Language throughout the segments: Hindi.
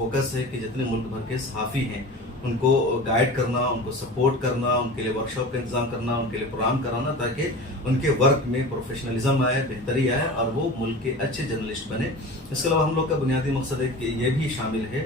फोकस है कि जितने मुल्क भर के सहाफ़ी हैं उनको गाइड करना, उनको सपोर्ट करना, उनके लिए वर्कशॉप का इंतजाम करना, उनके लिए प्रोग्राम कराना, ताकि उनके वर्क में प्रोफेशनलिज्म आए, बेहतरी आए और वो मुल्क के अच्छे जर्नलिस्ट बने। इसके अलावा हम लोग का बुनियादी मकसद है कि ये भी शामिल है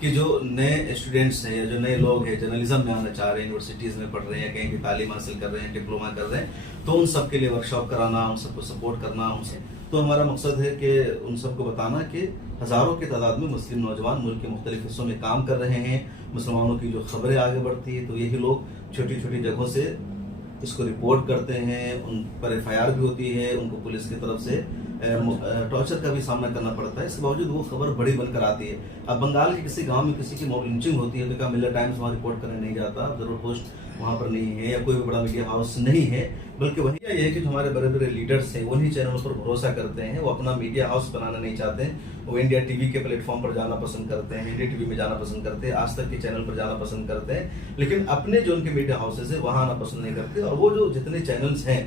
कि जो नए स्टूडेंट्स हैं या जो नए लोग हैं जर्नलिज्म में आना चाह रहे हैं, यूनिवर्सिटीज़ में पढ़ रहे हैं, कहीं भी तालीम हासिल कर रहे हैं, डिप्लोमा कर रहे हैं, तो उन सब के लिए वर्कशॉप कराना, उन सबको सपोर्ट करना उनसे। तो हमारा मकसद है कि उन सबको बताना कि हज़ारों की तादाद में मुस्लिम नौजवान मुल्क के मुख्तलिफ हिस्सों में काम कर रहे हैं। मुसलमानों की जो खबरें आगे बढ़ती है तो यही लोग छोटी छोटी जगहों से इसको रिपोर्ट करते हैं, उन पर FIR भी होती है, उनको पुलिस की तरफ से टॉर्चर का भी सामना करना पड़ता है। इसके बावजूद वो खबर बड़ी बनकर आती है। अब बंगाल के किसी गांव में किसी की मॉब लिंचिंग होती है तो क्या मिलर टाइम्स वहाँ रिपोर्ट करने नहीं जाता, जरूर पोस्ट वहाँ पर नहीं है या कोई भी बड़ा मीडिया हाउस नहीं है, बल्कि वही ये है कि जो हमारे बड़े बड़े लीडर्स हैं उन्हीं चैनलों पर भरोसा करते हैं। वो अपना मीडिया हाउस बनाना नहीं चाहते हैं, वो इंडिया TV के प्लेटफॉर्म पर जाना पसंद करते हैं, इंडिया TV में जाना पसंद करते हैं, आज तक के चैनल पर जाना पसंद करते हैं, लेकिन अपने जो उनके मीडिया हाउसेज है वहाँ आना पसंद नहीं करते। और वो जो जितने चैनल्स हैं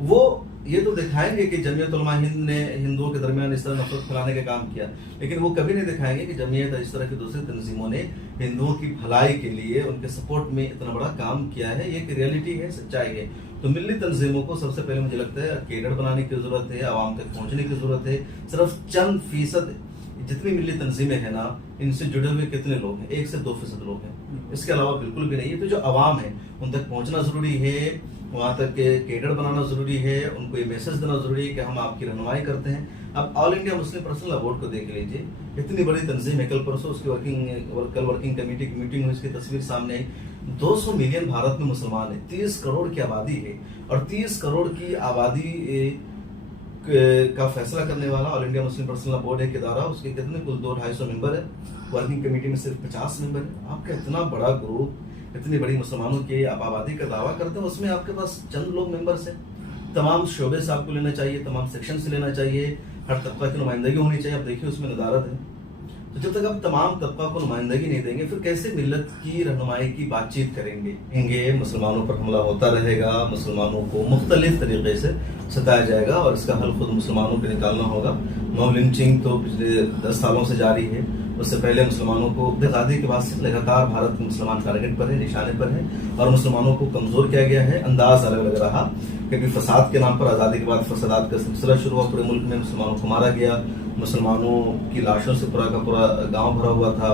वो ये तो दिखाएंगे कि जमीयत उलमा हिंद ने हिंदुओं के दरमियान इस तरह नफरत फैलाने का काम किया, लेकिन वो कभी नहीं दिखाएंगे कि जमीयत इस तरह की दूसरी तंजीमों ने हिंदुओं की भलाई के लिए उनके सपोर्ट में इतना बड़ा काम किया है। ये एक रियलिटी है, सच्चाई है। तो मिली तंजीमों को सबसे पहले मुझे लगता है केडर बनाने की जरूरत है, आवाम तक पहुंचने की जरूरत है। सिर्फ चंद फीसद जितनी मिली तंजीमें हैं ना, इनसे जुड़े हुए कितने लोग हैं? 1 से 2% लोग हैं, इसके अलावा बिल्कुल भी नहीं है। तो जो आवाम है उन तक पहुंचना जरूरी है, वहाँ तक के केडर बनाना जरूरी है, उनको ये मैसेज देना जरूरी है कि हम आपकी रहनुमाई करते हैं। अब all India Muslim personal law board को देख लीजिए, इतनी बड़ी तंजीम है। कल परसों उसकी वर्किंग कमेटी की मीटिंग हुई, इसकी तस्वीर सामने आई। 200 मिलियन भारत में मुसलमान है, 30 करोड़ की आबादी है, और 30 करोड़ की आबादी का फैसला करने वाला all India Muslim personal law board एक इदारा, उसके कितने कुल 200-250 मेंबर है, वर्किंग कमेटी में सिर्फ 50 मेंबर है। आपका इतना बड़ा ग्रुप, इतनी बड़ी मुसलमानों की आप आबादी का दावा करते हैं, उसमें आपके पास चंद लोग मेंबर्स हैं। तमाम शोबे से आपको लेना चाहिए, तमाम सेक्शन से लेना चाहिए, हर तबका की नुमाइंदगी होनी चाहिए। आप देखिए उसमें नदारत है। तो जब तक आप तमाम तबका को नुमाइंदगी नहीं देंगे, फिर कैसे मिल्लत की रहनुमाई की बातचीत करेंगे? मुसलमानों पर हमला होता रहेगा, मुसलमानों को मुख्तलिफ तरीके से सताया जाएगा, और इसका हल खुद मुसलमानों को निकालना होगा। मॉब लिंचिंग तो पिछले 10 सालों से जारी है। उससे पहले मुसलमानों को आज़ादी के बाद से लगातार भारत के मुसलमान टारगेट पर है, निशाने पर है, और मुसलमानों को कमजोर किया गया है। अंदाज अलग अलग रहा, क्योंकि फसाद के नाम पर आज़ादी के बाद फसादात का सिलसिला शुरू हुआ। पूरे मुल्क में मुसलमानों को मारा गया, मुसलमानों की लाशों से पूरा का पूरा गांव भरा हुआ था।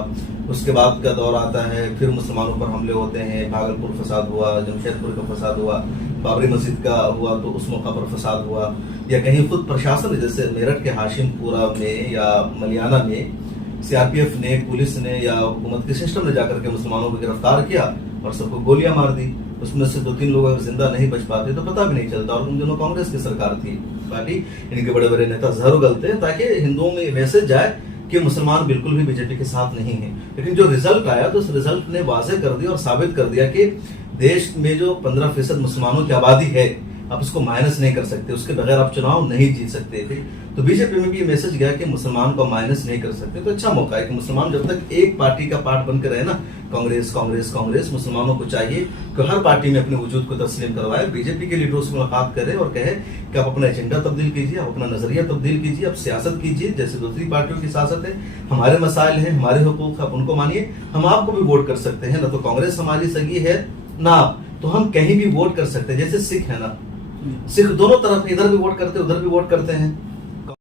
उसके बाद का दौर आता है, फिर मुसलमानों पर हमले होते हैं। भागलपुर फसाद हुआ, जमशेदपुर का फसाद हुआ, बाबरी मस्जिद का हुआ तो उस मौका पर फसाद हुआ, या कहीं खुद प्रशासन जैसे मेरठ के हाशिमपुरा में या मलियाना में CRPF ने, पुलिस ने या हुकूमत के सिस्टम ने जाकर के मुसलमानों को गिरफ्तार किया और सबको गोलियां मार दी। उसमें से 2-3 लोग अगर जिंदा नहीं बच पाते तो पता भी नहीं चलता। और उन दिनों कांग्रेस की सरकार थी, पार्टी, इनके बड़े बड़े नेता जहर उगलते हैं ताकि हिंदुओं में मैसेज जाए कि मुसलमान बिल्कुल भी बीजेपी के साथ नहीं है। लेकिन जो रिजल्ट आया तो उस रिजल्ट ने वाज़ेह कर दिया और साबित कर दिया कि देश में जो 15% मुसलमानों की आबादी है, आप उसको माइनस नहीं कर सकते, उसके बगैर आप चुनाव नहीं जीत सकते थे। तो बीजेपी में भी ये मैसेज गया कि मुसलमान को माइनस नहीं कर सकते। तो अच्छा मौका है कि मुसलमान जब तक एक पार्टी का पार्ट बनकर रहे ना, कांग्रेस कांग्रेस कांग्रेस, मुसलमानों को चाहिए कि हर पार्टी में अपने वजूद को तस्लीम करवाए, बीजेपी के लीडरों से मुलाकात करे और कहे कि आप अपना एजेंडा तब्दील कीजिए, आप अपना नजरिया तब्दील कीजिए, आप सियासत कीजिए जैसे दूसरी पार्टियों की सियासत है। हमारे मसाइल हैं, हमारे हुकूक, आप उनको मानिए, हम आपको भी वोट कर सकते हैं ना। तो कांग्रेस हमारी सगी है ना, तो हम कहीं भी वोट कर सकते हैं। जैसे सिख है ना, सिख दोनों तरफ, इधर भी वोट करते हैं उधर भी वोट करते हैं।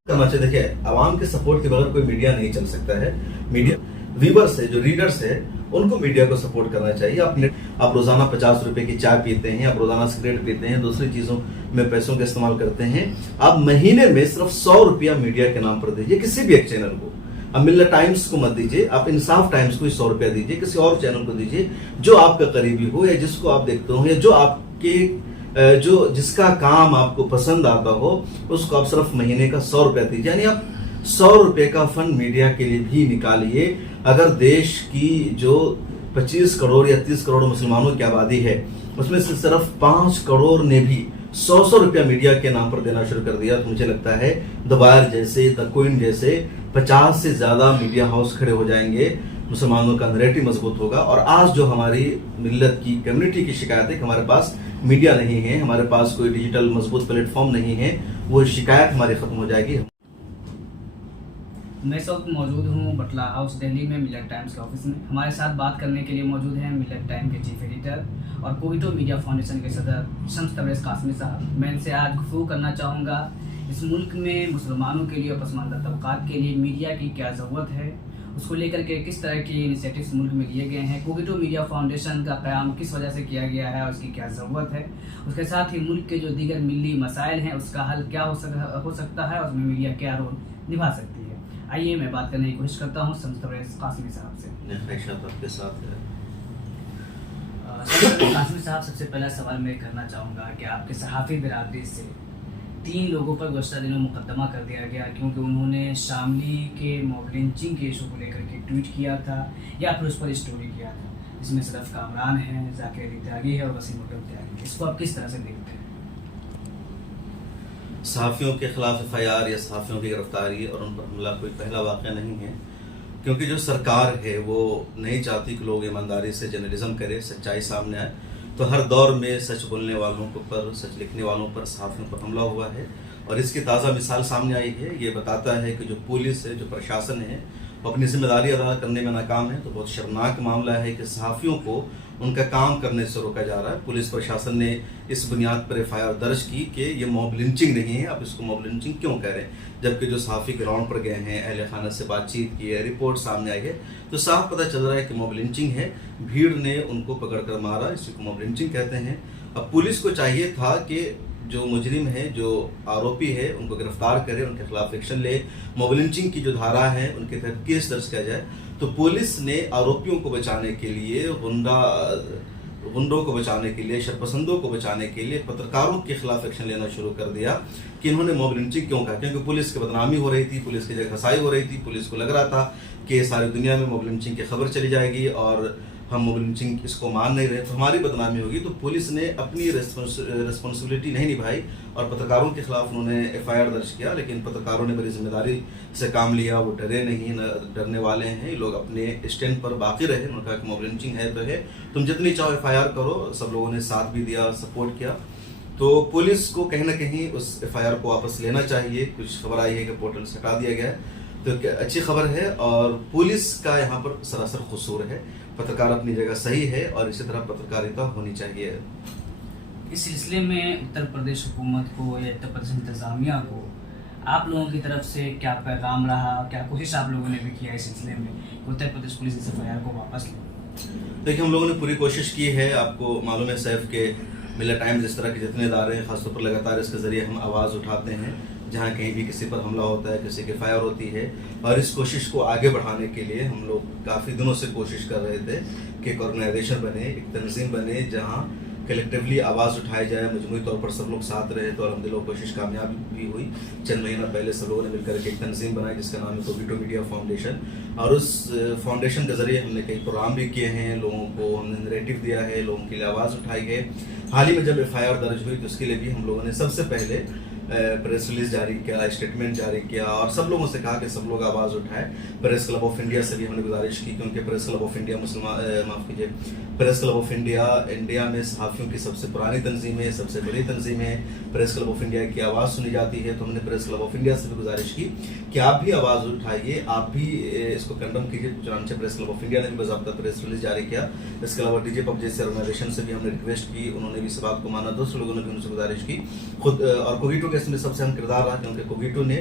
करना चाहिए। देखिए, आवाम के सपोर्ट के बगैर कोई मीडिया नहीं चल सकता है। मीडिया व्यूअर्स है, जो रीडर्स है, उनको मीडिया को सपोर्ट करना चाहिए। आप रोजाना 50 रुपए की चाय पीते हैं, आप रोजाना सिगरेट पीते हैं, दूसरी चीजों में पैसों का इस्तेमाल करते हैं, आप महीने में सिर्फ 100 रुपया मीडिया के नाम पर दीजिए, किसी भी एक चैनल को। अब मिल्लत टाइम्स को मत दीजिए, आप इंसाफ टाइम्स को 100 रुपया दीजिए, किसी और चैनल को दीजिए जो आपका करीबी हो या जिसको आप देखते हो या जो आपके जिसका काम आपको पसंद आता हो, उसको आप सिर्फ महीने का 100 रुपया दीजिए। यानी आप 100 रुपए का फंड मीडिया के लिए भी निकालिए। अगर देश की जो 25 करोड़ या 30 करोड़ मुसलमानों की आबादी है, उसमें से सिर्फ 5 करोड़ ने भी 100 रुपया मीडिया के नाम पर देना शुरू कर दिया, तो मुझे लगता है द वायर जैसे, द क्वीन जैसे 50 से ज्यादा मीडिया हाउस खड़े हो जाएंगे, मुसलमानों का नैरेटिव मजबूत होगा। और आज जो हमारी मिल्लत की कम्युनिटी की शिकायत है कि हमारे पास मीडिया नहीं है, हमारे पास कोई डिजिटल मजबूत प्लेटफॉर्म नहीं है, वो शिकायत हमारी खत्म हो जाएगी। मैं इस वक्त मौजूद हूँ बटला हाउस दिल्ली में मिलत टाइम्स के ऑफिस में। हमारे साथ बात करने के लिए मौजूद हैं मिलत टाइम के चीफ एडिटर और कोविटो मीडिया फाउंडेशन के सदर शम्स तबरेज़ कासमी साहब। मैं इनसे आज गुफ्तगू करना चाहूँगा इस मुल्क में मुसलमानों के लिए और पसमानदा तबकात के लिए मीडिया की क्या ज़रूरत है, उसको लेकर के किस तरह के इनिशिएटिव्स मुल्क में लिए गए हैं, कोविटो मीडिया फाउंडेशन का क़याम किस वजह से किया गया है और उसकी क्या ज़रूरत है, उसके साथ ही मुल्क के जो दीगर मिली मसाइल हैं उसका हल क्या हो सकता है और उसमें मीडिया क्या रोल निभा सकती है। आइए मैं बात करने की कोशिश करता हूँ शम्स तबरेज़ कासमी साहब से। आपके साथ है। कासमी साहब, सबसे पहला सवाल मैं करना चाहूँगा कि आपके सहाफ़ी बिरादरी से 3 लोगों पर गुज़श्ता दिनों मुकदमा कर दिया गया क्योंकि उन्होंने शामली के मॉब लिंचिंग के इशू को लेकर के ट्वीट किया था या फिर उस पर स्टोरी किया था। इसमें सदफ कामरान है, जाकिर अली त्यागी है और वसीम उल त्यागी। इसको आप किस तरह से देखते हैं? सहाफ़ियों के खिलाफ एफआईआर या सहाफ़ियों की गिरफ्तारी और उन पर हमला कोई पहला वाक़या नहीं है, क्योंकि जो सरकार है वो नहीं चाहती कि लोग ईमानदारी से जर्नलिज्म करें, सच्चाई सामने आए। तो हर दौर में सच बोलने वालों पर, सच लिखने वालों पर, सहाफ़ियों पर हमला हुआ है और इसकी ताज़ा मिसाल सामने आई है। ये बताता है कि जो पुलिस है, जो प्रशासन है, वो अपनी जिम्मेदारी अदा करने में नाकाम है। तो बहुत शर्मनाक मामला है कि सहाफ़ियों को उनका काम करने से रोका जा रहा है। पुलिस प्रशासन ने इस बुनियाद पर एफआईआर दर्ज की कि ये मॉब लिंचिंग नहीं है, आप इसको मॉब लिंचिंग क्यों कह रहे हैं, जबकि जो सहाफ़ी ग्राउंड पर गए हैं, अहले खाना से बातचीत की है, रिपोर्ट सामने आई है, तो साफ पता चल रहा है कि मॉब लिंचिंग है। भीड़ ने उनको पकड़कर मारा, इसी को मॉब लिंचिंग कहते हैं। अब पुलिस को चाहिए था कि जो मुजरिम है, जो आरोपी है, उनको गिरफ्तार करे, उनके खिलाफ एक्शन ले, मॉब लिंचिंग की जो धारा है उनके तहत केस दर्ज किया जाए। तो पुलिस ने आरोपियों को बचाने के लिए, गुंडों को बचाने के लिए, शरपसंदों को बचाने के लिए पत्रकारों के खिलाफ एक्शन लेना शुरू कर दिया कि इन्होंने मॉब लिंचिंग क्यों कहा, क्योंकि पुलिस की बदनामी हो रही थी, पुलिस की जगह खसाई हो रही थी। पुलिस को लग रहा था कि सारी दुनिया में मॉब लिंचिंग की खबर चली जाएगी और हम मॉब लिंचिंग इसको मान नहीं रहे तो हमारी बदनामी होगी। तो पुलिस ने अपनी रिस्पॉन्सिबिलिटी नहीं निभाई और पत्रकारों के खिलाफ उन्होंने एफआईआर दर्ज किया, लेकिन पत्रकारों ने बड़ी जिम्मेदारी से काम लिया। वो डरे नहीं, न डरने वाले हैं, लोग अपने स्टैंड पर बाकी रहे। उन्होंने कहा कि मॉब लिंचिंग है तो है, तुम जितनी चाहो एफआईआर करो। सब लोगों ने साथ भी दिया, सपोर्ट किया। तो पुलिस को कहीं ना कहीं उस एफआईआर को वापस लेना चाहिए। कुछ खबर आई है कि पोर्टल से हटा दिया गया है, तो अच्छी खबर है और पुलिस का यहाँ पर सरासर कसूर है। पत्रकार अपनी जगह सही है और इसी तरह पत्रकारिता होनी चाहिए। इस सिलसिले में उत्तर प्रदेश हुकूमत को या उत्तर प्रदेश इंतज़ामिया को आप लोगों की तरफ से क्या पैगाम रहा, क्या कोशिश आप लोगों ने भी किया इस सिलसिले में कि उत्तर प्रदेश पुलिस इस एफआईआर को वापस ले? देखिए, हम लोगों ने पूरी कोशिश की है। आपको मालूम है सैफ के मिलत टाइम्स इस तरह के जितने इदारे हैं, खासतौर पर लगातार इसके ज़रिए हम आवाज़ उठाते हैं जहाँ कहीं भी किसी पर हमला होता है, किसी की फायर होती है। और इस कोशिश को आगे बढ़ाने के लिए हम लोग काफ़ी दिनों से कोशिश कर रहे थे कि एक ऑर्गेनाइजेशन बने, एक तंजीम बने जहाँ कलेक्टिवली आवाज़ उठाई जाए, मजमूई तौर पर सब लोग साथ रहे। तो अलहमदिल्ला कोशिश कामयाब भी हुई। चंद महीना पहले सब लोगों ने मिलकर के एक तंजीम बनाई जिसका नाम है कोविटो मीडिया फाउंडेशन, और उस फाउंडेशन के ज़रिए हमने कई प्रोग्राम भी किए हैं, लोगों को हमने नरेटिव दिया है, लोगों के लिए आवाज़ उठाई है। हाल ही में जब एफआईआर दर्ज हुई तो उसके लिए भी हम लोगों ने सबसे पहले प्रेस रिलीज जारी किया, स्टेटमेंट जारी किया और सब लोगों से कहा कि सब लोग आवाज़ उठाएं। प्रेस क्लब ऑफ इंडिया से भी हमने गुजारिश की, क्योंकि press club of India press club of India में सहाफ़ियों की सबसे पुरानी तंजीम है, सबसे बड़ी तंजीम है। प्रेस क्लब ऑफ इंडिया की आवाज़ सुनी जाती है। तो हमने प्रेस क्लब ऑफ इंडिया से भी गुजारिश की कि आप भी आवाज़ उठाइए, आप भी इसको कंडम कीजिए। चुनांचे प्रेस क्लब ऑफ इंडिया ने भी बाज़ाब्ता प्रेस रिलीज जारी किया। इसके अलावा डीजे पब जैसे ऑर्गेनाइजेशन से भी हमने रिक्वेस्ट की, उन्होंने भी इस बात को माना। दूसरे लोगों ने भी उनसे गुजारिश की खुद, और कोविटो केस में सबसे अहम किरदार रहा, क्योंकि कोविटो ने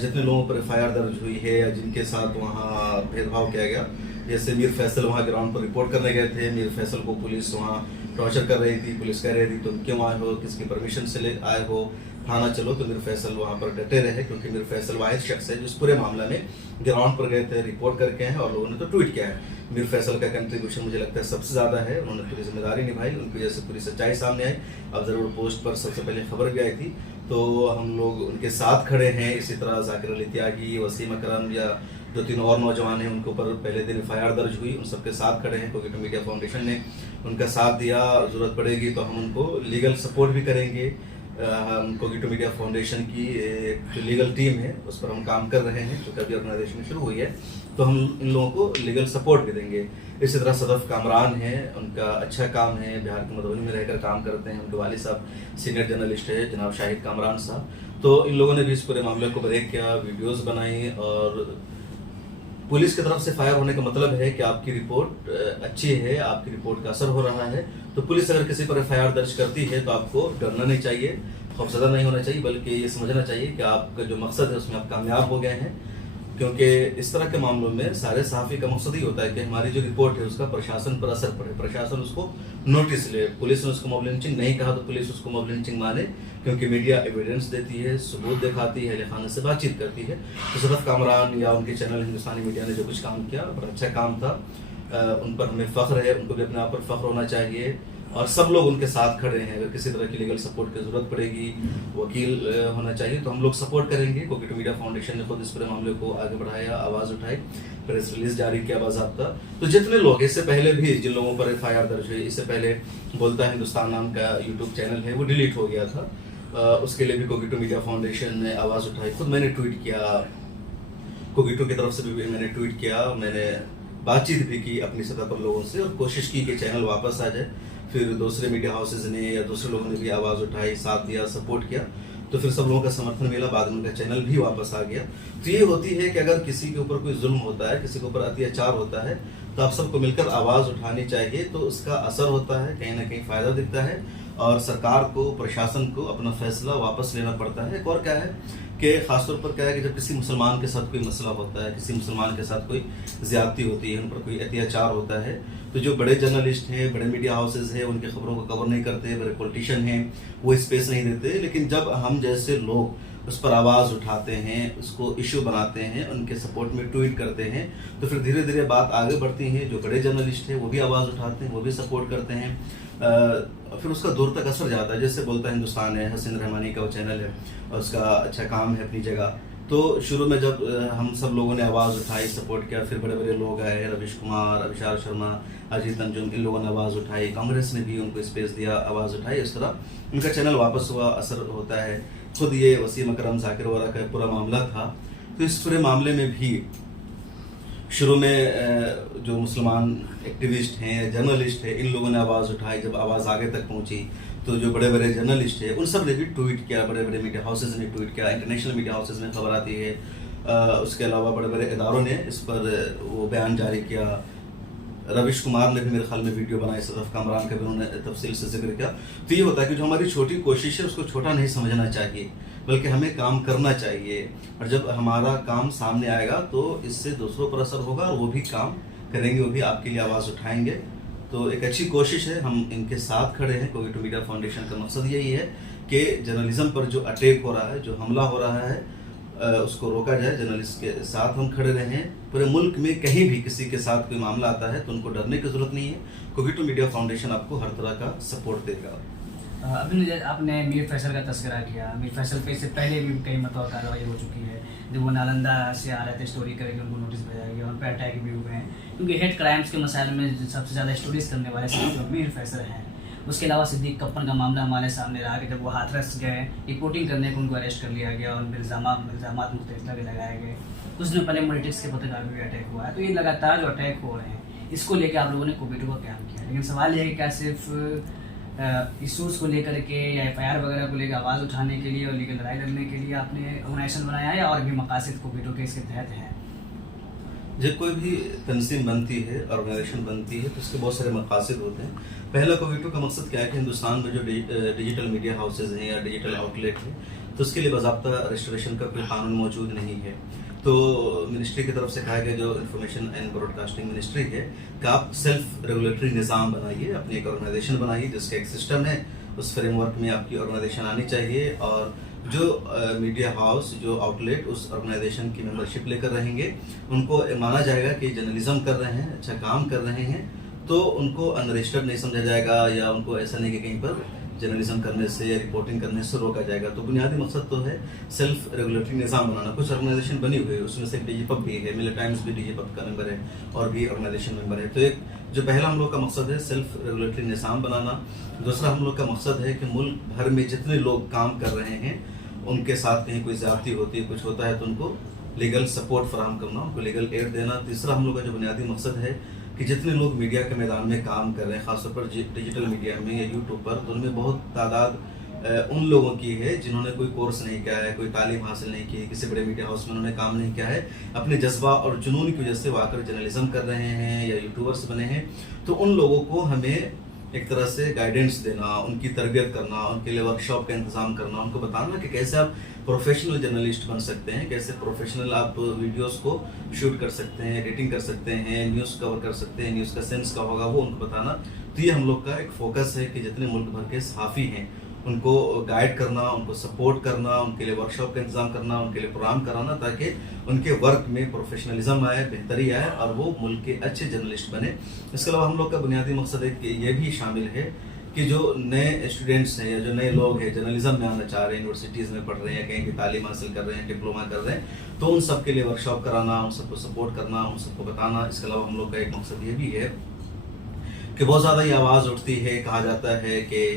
जितने लोगों पर एफआईआर दर्ज हुई है या जिनके साथ वहाँ भेदभाव किया गया, जैसे मीर फैसल वहाँ ग्राउंड पर रिपोर्ट करने गए थे, मीर फैसल को पुलिस वहाँ टॉर्चर कर रही थी, पुलिस कह रही थी तुम क्यों आए हो, किसकी परमिशन से ले आए हो, थाना चलो। तो मीर फैसल वहाँ पर डटे रहे, क्योंकि मीर फैसल वाहिद शख्स है जो इस पूरे मामले में ग्राउंड पर गए थे, रिपोर्ट करके हैं और लोगों ने तो ट्वीट किया है। मीर फैसल का कंट्रीब्यूशन मुझे लगता है सबसे ज़्यादा है, उन्होंने पूरी जिम्मेदारी निभाई, उनकी वजह से पूरी सच्चाई सामने आई। अब ज़रूर पोस्ट पर सबसे पहले खबर भी आई थी, तो हम लोग उनके साथ खड़े हैं। इसी तरह जाकिर अली त्यागी, वसीम अकरम या 2-3 और नौजवान हैं, उनके ऊपर पहले दिन एफआईआर दर्ज हुई, उन सबके साथ खड़े हैं। कोविटो मीडिया फाउंडेशन ने उनका साथ दिया, ज़रूरत पड़ेगी तो हम उनको लीगल सपोर्ट भी करेंगे। हम कोविटो मीडिया फाउंडेशन की जो लीगल टीम है उस पर हम काम कर रहे हैं, जो कभी ऑर्गेनाइजेशन शुरू हुई है, तो हम इन लोगों को लीगल सपोर्ट भी देंगे। इसी तरह सदफ कामरान हैं, उनका अच्छा काम है, बिहार के मधुबनी में रहकर काम करते हैं। उनके वालिद साहब सीनियर जर्नलिस्ट है जनाब शाहिद कामरान साहब, तो इन लोगों ने भी इस पूरे मामले को ब्रेक किया, वीडियोस बनाई, और पुलिस की तरफ से फायर होने का मतलब है कि आपकी रिपोर्ट अच्छी है, आपकी रिपोर्ट का असर हो रहा है। तो पुलिस अगर किसी पर FIR दर्ज करती है तो आपको डरना नहीं चाहिए, खौफजदा नहीं होना चाहिए, बल्कि ये समझना चाहिए कि आपका जो मकसद है उसमें आप कामयाब हो गए हैं। क्योंकि इस तरह के मामलों में सारे सहाफ़ी का मकसद ही होता है कि हमारी जो रिपोर्ट है उसका प्रशासन पर असर पड़े, प्रशासन उसको नोटिस ले। पुलिस ने उसको मॉब लिंचिंग नहीं कहा तो पुलिस उसको मॉब लिंचिंग माने, क्योंकि मीडिया एविडेंस देती है, सबूत दिखाती है, अहले खाने से बातचीत करती है। तो सदफ कामरान या उनके चैनल हिंदुस्तानी मीडिया ने जो कुछ काम किया बड़ा अच्छा काम था, उन पर हमें फ़ख्र है, उनको भी अपने आप पर फ़ख्र होना चाहिए। और सब लोग उनके साथ खड़े हैं। अगर किसी तरह की लीगल सपोर्ट की ज़रूरत पड़ेगी, वकील होना चाहिए, तो हम लोग सपोर्ट करेंगे। कोकीटो मीडिया फाउंडेशन ने खुद इस पूरे मामले को आगे बढ़ाया, आवाज़ उठाई, प्रेस रिलीज जारी किया बाज़ाब्ता। तो जितने लोग, इससे पहले भी जिन लोगों पर FIR दर्ज हुई, इससे पहले बोलता हिंदुस्तान नाम का यूट्यूब चैनल है वो डिलीट हो गया था, उसके लिए भी कोकीटो मीडिया फाउंडेशन ने आवाज़ उठाई। खुद मैंने ट्वीट किया, कोकीटो की तरफ से भी मैंने ट्वीट किया, मैंने बातचीत भी की अपनी सतह पर लोगों से, और कोशिश की कि चैनल वापस आ जाए। फिर दूसरे मीडिया हाउसेज ने या दूसरे लोगों ने भी आवाज़ उठाई, साथ दिया, सपोर्ट किया, तो फिर सब लोगों का समर्थन मिला, बाद में उनका चैनल भी वापस आ गया। तो ये होती है कि अगर किसी के ऊपर कोई जुल्म होता है, किसी के ऊपर अत्याचार होता है, तो आप सबको मिलकर आवाज़ उठानी चाहिए, तो उसका असर होता है, कहीं ना कहीं फ़ायदा दिखता है, और सरकार को, प्रशासन को अपना फैसला वापस लेना पड़ता है। एक और क्या है कि ख़ासतौर पर क्या है कि जब किसी मुसलमान के साथ कोई मसला होता है, किसी मुसलमान के साथ कोई ज़्यादती होती है, उन पर कोई अत्याचार होता है, तो जो बड़े जर्नलिस्ट हैं, बड़े मीडिया हाउसेज हैं, उनकी खबरों को कवर नहीं करते, बड़े पॉलिटिशियन हैं, वो स्पेस नहीं देते। लेकिन जब हम जैसे लोग उस पर आवाज़ उठाते हैं, उसको इशू बनाते हैं, उनके सपोर्ट में ट्वीट करते हैं, तो फिर धीरे धीरे बात आगे बढ़ती है। जो बड़े जर्नलिस्ट हैं वो भी आवाज़ उठाते हैं, वो भी सपोर्ट करते हैं, फिर उसका दूर तक असर जाता है। जैसे बोलता हिंदुस्तान है, हसीन रहमानी का वो चैनल है, और उसका अच्छा काम है अपनी जगह। तो शुरू में जब हम सब लोगों ने आवाज़ उठाई, सपोर्ट किया, फिर बड़े बड़े लोग आए, रविश कुमार, अभिषार शर्मा, अजीत अंजुम, इन लोगों ने आवाज़ उठाई, कांग्रेस ने भी उनको स्पेस दिया, आवाज़ उठाई, इस तरह उनका चैनल वापस हुआ, असर होता है। खुद ये वसीम अकरम, जाकिर वगैरह का पूरा मामला था। तो इस पूरे मामले में भी शुरू में जो मुसलमान एक्टिविस्ट हैं, जर्नलिस्ट हैं, इन लोगों ने आवाज़ उठाई। जब आवाज़ आगे तक पहुंची तो जो बड़े बड़े जर्नलिस्ट हैं उन सब ने भी ट्वीट किया, बड़े बड़े मीडिया हाउसेज ने ट्वीट किया, इंटरनेशनल मीडिया हाउसेज में खबर आती है, उसके अलावा बड़े बड़े इदारों ने इस पर वो बयान जारी किया। रविश कुमार ने भी मेरे ख्याल में वीडियो बनाई, सदफ कामरान का भी उन्होंने तफसील से जिक्र किया। तो ये होता है कि जो हमारी छोटी कोशिश है उसको छोटा नहीं समझना चाहिए, बल्कि हमें काम करना चाहिए, और जब हमारा काम सामने आएगा तो इससे दूसरों पर असर होगा और वो भी काम करेंगे, वो भी आपके लिए आवाज़ उठाएंगे। तो एक अच्छी कोशिश है, हम इनके साथ खड़े हैं। कोकीटो मीडिया फाउंडेशन का मकसद यही है कि जर्नलिज्म पर जो अटैक हो रहा है, जो हमला हो रहा है, उसको रोका जाए। जर्नलिस्ट के साथ हम खड़े रहें। पूरे मुल्क में कहीं भी किसी के साथ कोई मामला आता है तो उनको डरने की ज़रूरत नहीं है। कोकीटो मीडिया फाउंडेशन आपको हर तरह का सपोर्ट देगा। अभी आपने मीर फैसल का तस्करा किया। मीर फैसल पे इससे पहले भी कई मतवा कार्रवाई हो चुकी है। जब वो नालंदा से आ रहे थे स्टोरी करके, उनको नोटिस भेजा गया, उन पर अटैक भी हुए हैं, क्योंकि हेड क्राइम्स के मसाइल में सबसे ज़्यादा स्टोरीज करने वाले सिर्फ मीर फैसल हैं। उसके अलावा सिद्दीक कप्पन का मामला हमारे सामने रहा कि जब वो हाथरस गए रिपोर्टिंग करने को, उनको अरेस्ट कर लिया गया और उन पर इल्ज़ाम मुख्तलिफ भी लगाए गए। कुछ दिन पहले पॉलिटिक्स के पत्रकार भी अटैक हुआ है। तो ये लगातार जो अटैक हो रहे हैं, इसको लेकर आप लोगों ने कोकीटो का क्याम किया, लेकिन सवाल ये है कि क्या सिर्फ इशूज़ को लेकर के या FIR वगैरह को लेकर आवाज़ उठाने के लिए और लीगल लड़ाई लड़ने के लिए आपने ऑर्गेनाइजेशन बनाया है, या और भी मकासद कोकीटो के इसके तहत हैं? जब कोई भी तंजीम बनती है, ऑर्गेनाइजेशन बनती है, तो उसके बहुत सारे मकासद होते हैं। पहला कोकीटो का मकसद क्या है कि हिंदुस्तान में जो डिजिटल मीडिया हाउसेज हैं या डिजिटल आउटलेट है, तो उसके लिए बाज़ाब्ता रजिस्ट्रेशन का कोई कानून मौजूद नहीं है। तो मिनिस्ट्री की तरफ से कहा गया, जो इंफॉर्मेशन एंड ब्रॉडकास्टिंग मिनिस्ट्री है, कि आप सेल्फ रेगुलेटरी निज़ाम बनाइए, अपनी एक ऑर्गेनाइजेशन बनाइए जिसका एक सिस्टम है, उस फ्रेमवर्क में आपकी ऑर्गेनाइजेशन आनी चाहिए, और जो मीडिया हाउस, जो आउटलेट उस ऑर्गेनाइजेशन की मेंबरशिप लेकर रहेंगे, उनको माना जाएगा कि जर्नलिज्म कर रहे हैं, अच्छा काम कर रहे हैं, तो उनको अनरजिस्टर्ड नहीं समझा जाएगा, या उनको ऐसा नहीं कि कहीं पर जर्नलिज्म करने से या रिपोर्टिंग करने से रोका जाएगा। तो बुनियादी मकसद तो है सेल्फ रेगुलेटरी निज़ाम बनाना। कुछ ऑर्गेनाइजेशन बनी हुई है, उसमें से DigiPub भी है, मिलर टाइम्स भी DigiPub का मेंबर है, और भी ऑर्गेनाइजेशन मेंबर है। तो एक जो पहला हम लोग का मकसद है सेल्फ रेगुलेटरी निज़ाम बनाना। दूसरा हम लोग का मकसद है कि मुल्क भर में जितने लोग काम कर रहे हैं उनके साथ कहीं कोई ज़्यादती होती है, कुछ होता है, तो उनको लीगल सपोर्ट फराहम करना, उनको लीगल एड देना। तीसरा हम लोग का जो बुनियादी मकसद है कि जितने लोग मीडिया के मैदान में काम कर रहे हैं, ख़ासतौर पर डिजिटल मीडिया में या यूट्यूब पर, तो उनमें बहुत तादाद उन लोगों की है जिन्होंने कोई कोर्स नहीं किया है, कोई तालीम हासिल नहीं की, किसी बड़े मीडिया हाउस में उन्होंने काम नहीं किया है, अपने जज्बा और जुनून की वजह से वो आकर जर्नलिज्म कर रहे हैं या यूट्यूबर्स बने हैं। तो उन लोगों को हमें एक तरह से गाइडेंस देना, उनकी तरबियत करना, उनके लिए वर्कशॉप का इंतजाम करना, उनको बताना कि कैसे आप प्रोफेशनल जर्नलिस्ट बन सकते हैं, कैसे प्रोफेशनल आप वीडियोस को शूट कर सकते हैं, एडिटिंग कर सकते हैं, न्यूज़ कवर कर सकते हैं, न्यूज़ का सेंस क्या होगा वो उनको बताना। तो ये हम लोग का एक फोकस है कि जितने मुल्क भर के सहाफ़ी हैं उनको गाइड करना, उनको सपोर्ट करना, उनके लिए वर्कशॉप का इंतजाम करना, उनके लिए प्रोग्राम कराना, ताकि उनके वर्क में प्रोफेशनलिज्म आए, बेहतरी आए और वो मुल्क के अच्छे जर्नलिस्ट बने। इसके अलावा हम लोग का बुनियादी मकसद एक ये भी शामिल है कि जो नए स्टूडेंट्स हैं या जो नए लोग हैं जर्नलिज्म में आना चाह रहे हैं, यूनिवर्सिटीज़ में पढ़ रहे हैं, कहीं भी तालीम हासिल कर रहे हैं, डिप्लोमा कर रहे हैं, तो उन सब के लिए वर्कशॉप कराना, उन सबको सपोर्ट करना, उन सबको बताना। इसके अलावा हम लोग का एक मकसद ये भी है कि बहुत ज़्यादा ये आवाज़ उठती है, कहा जाता है कि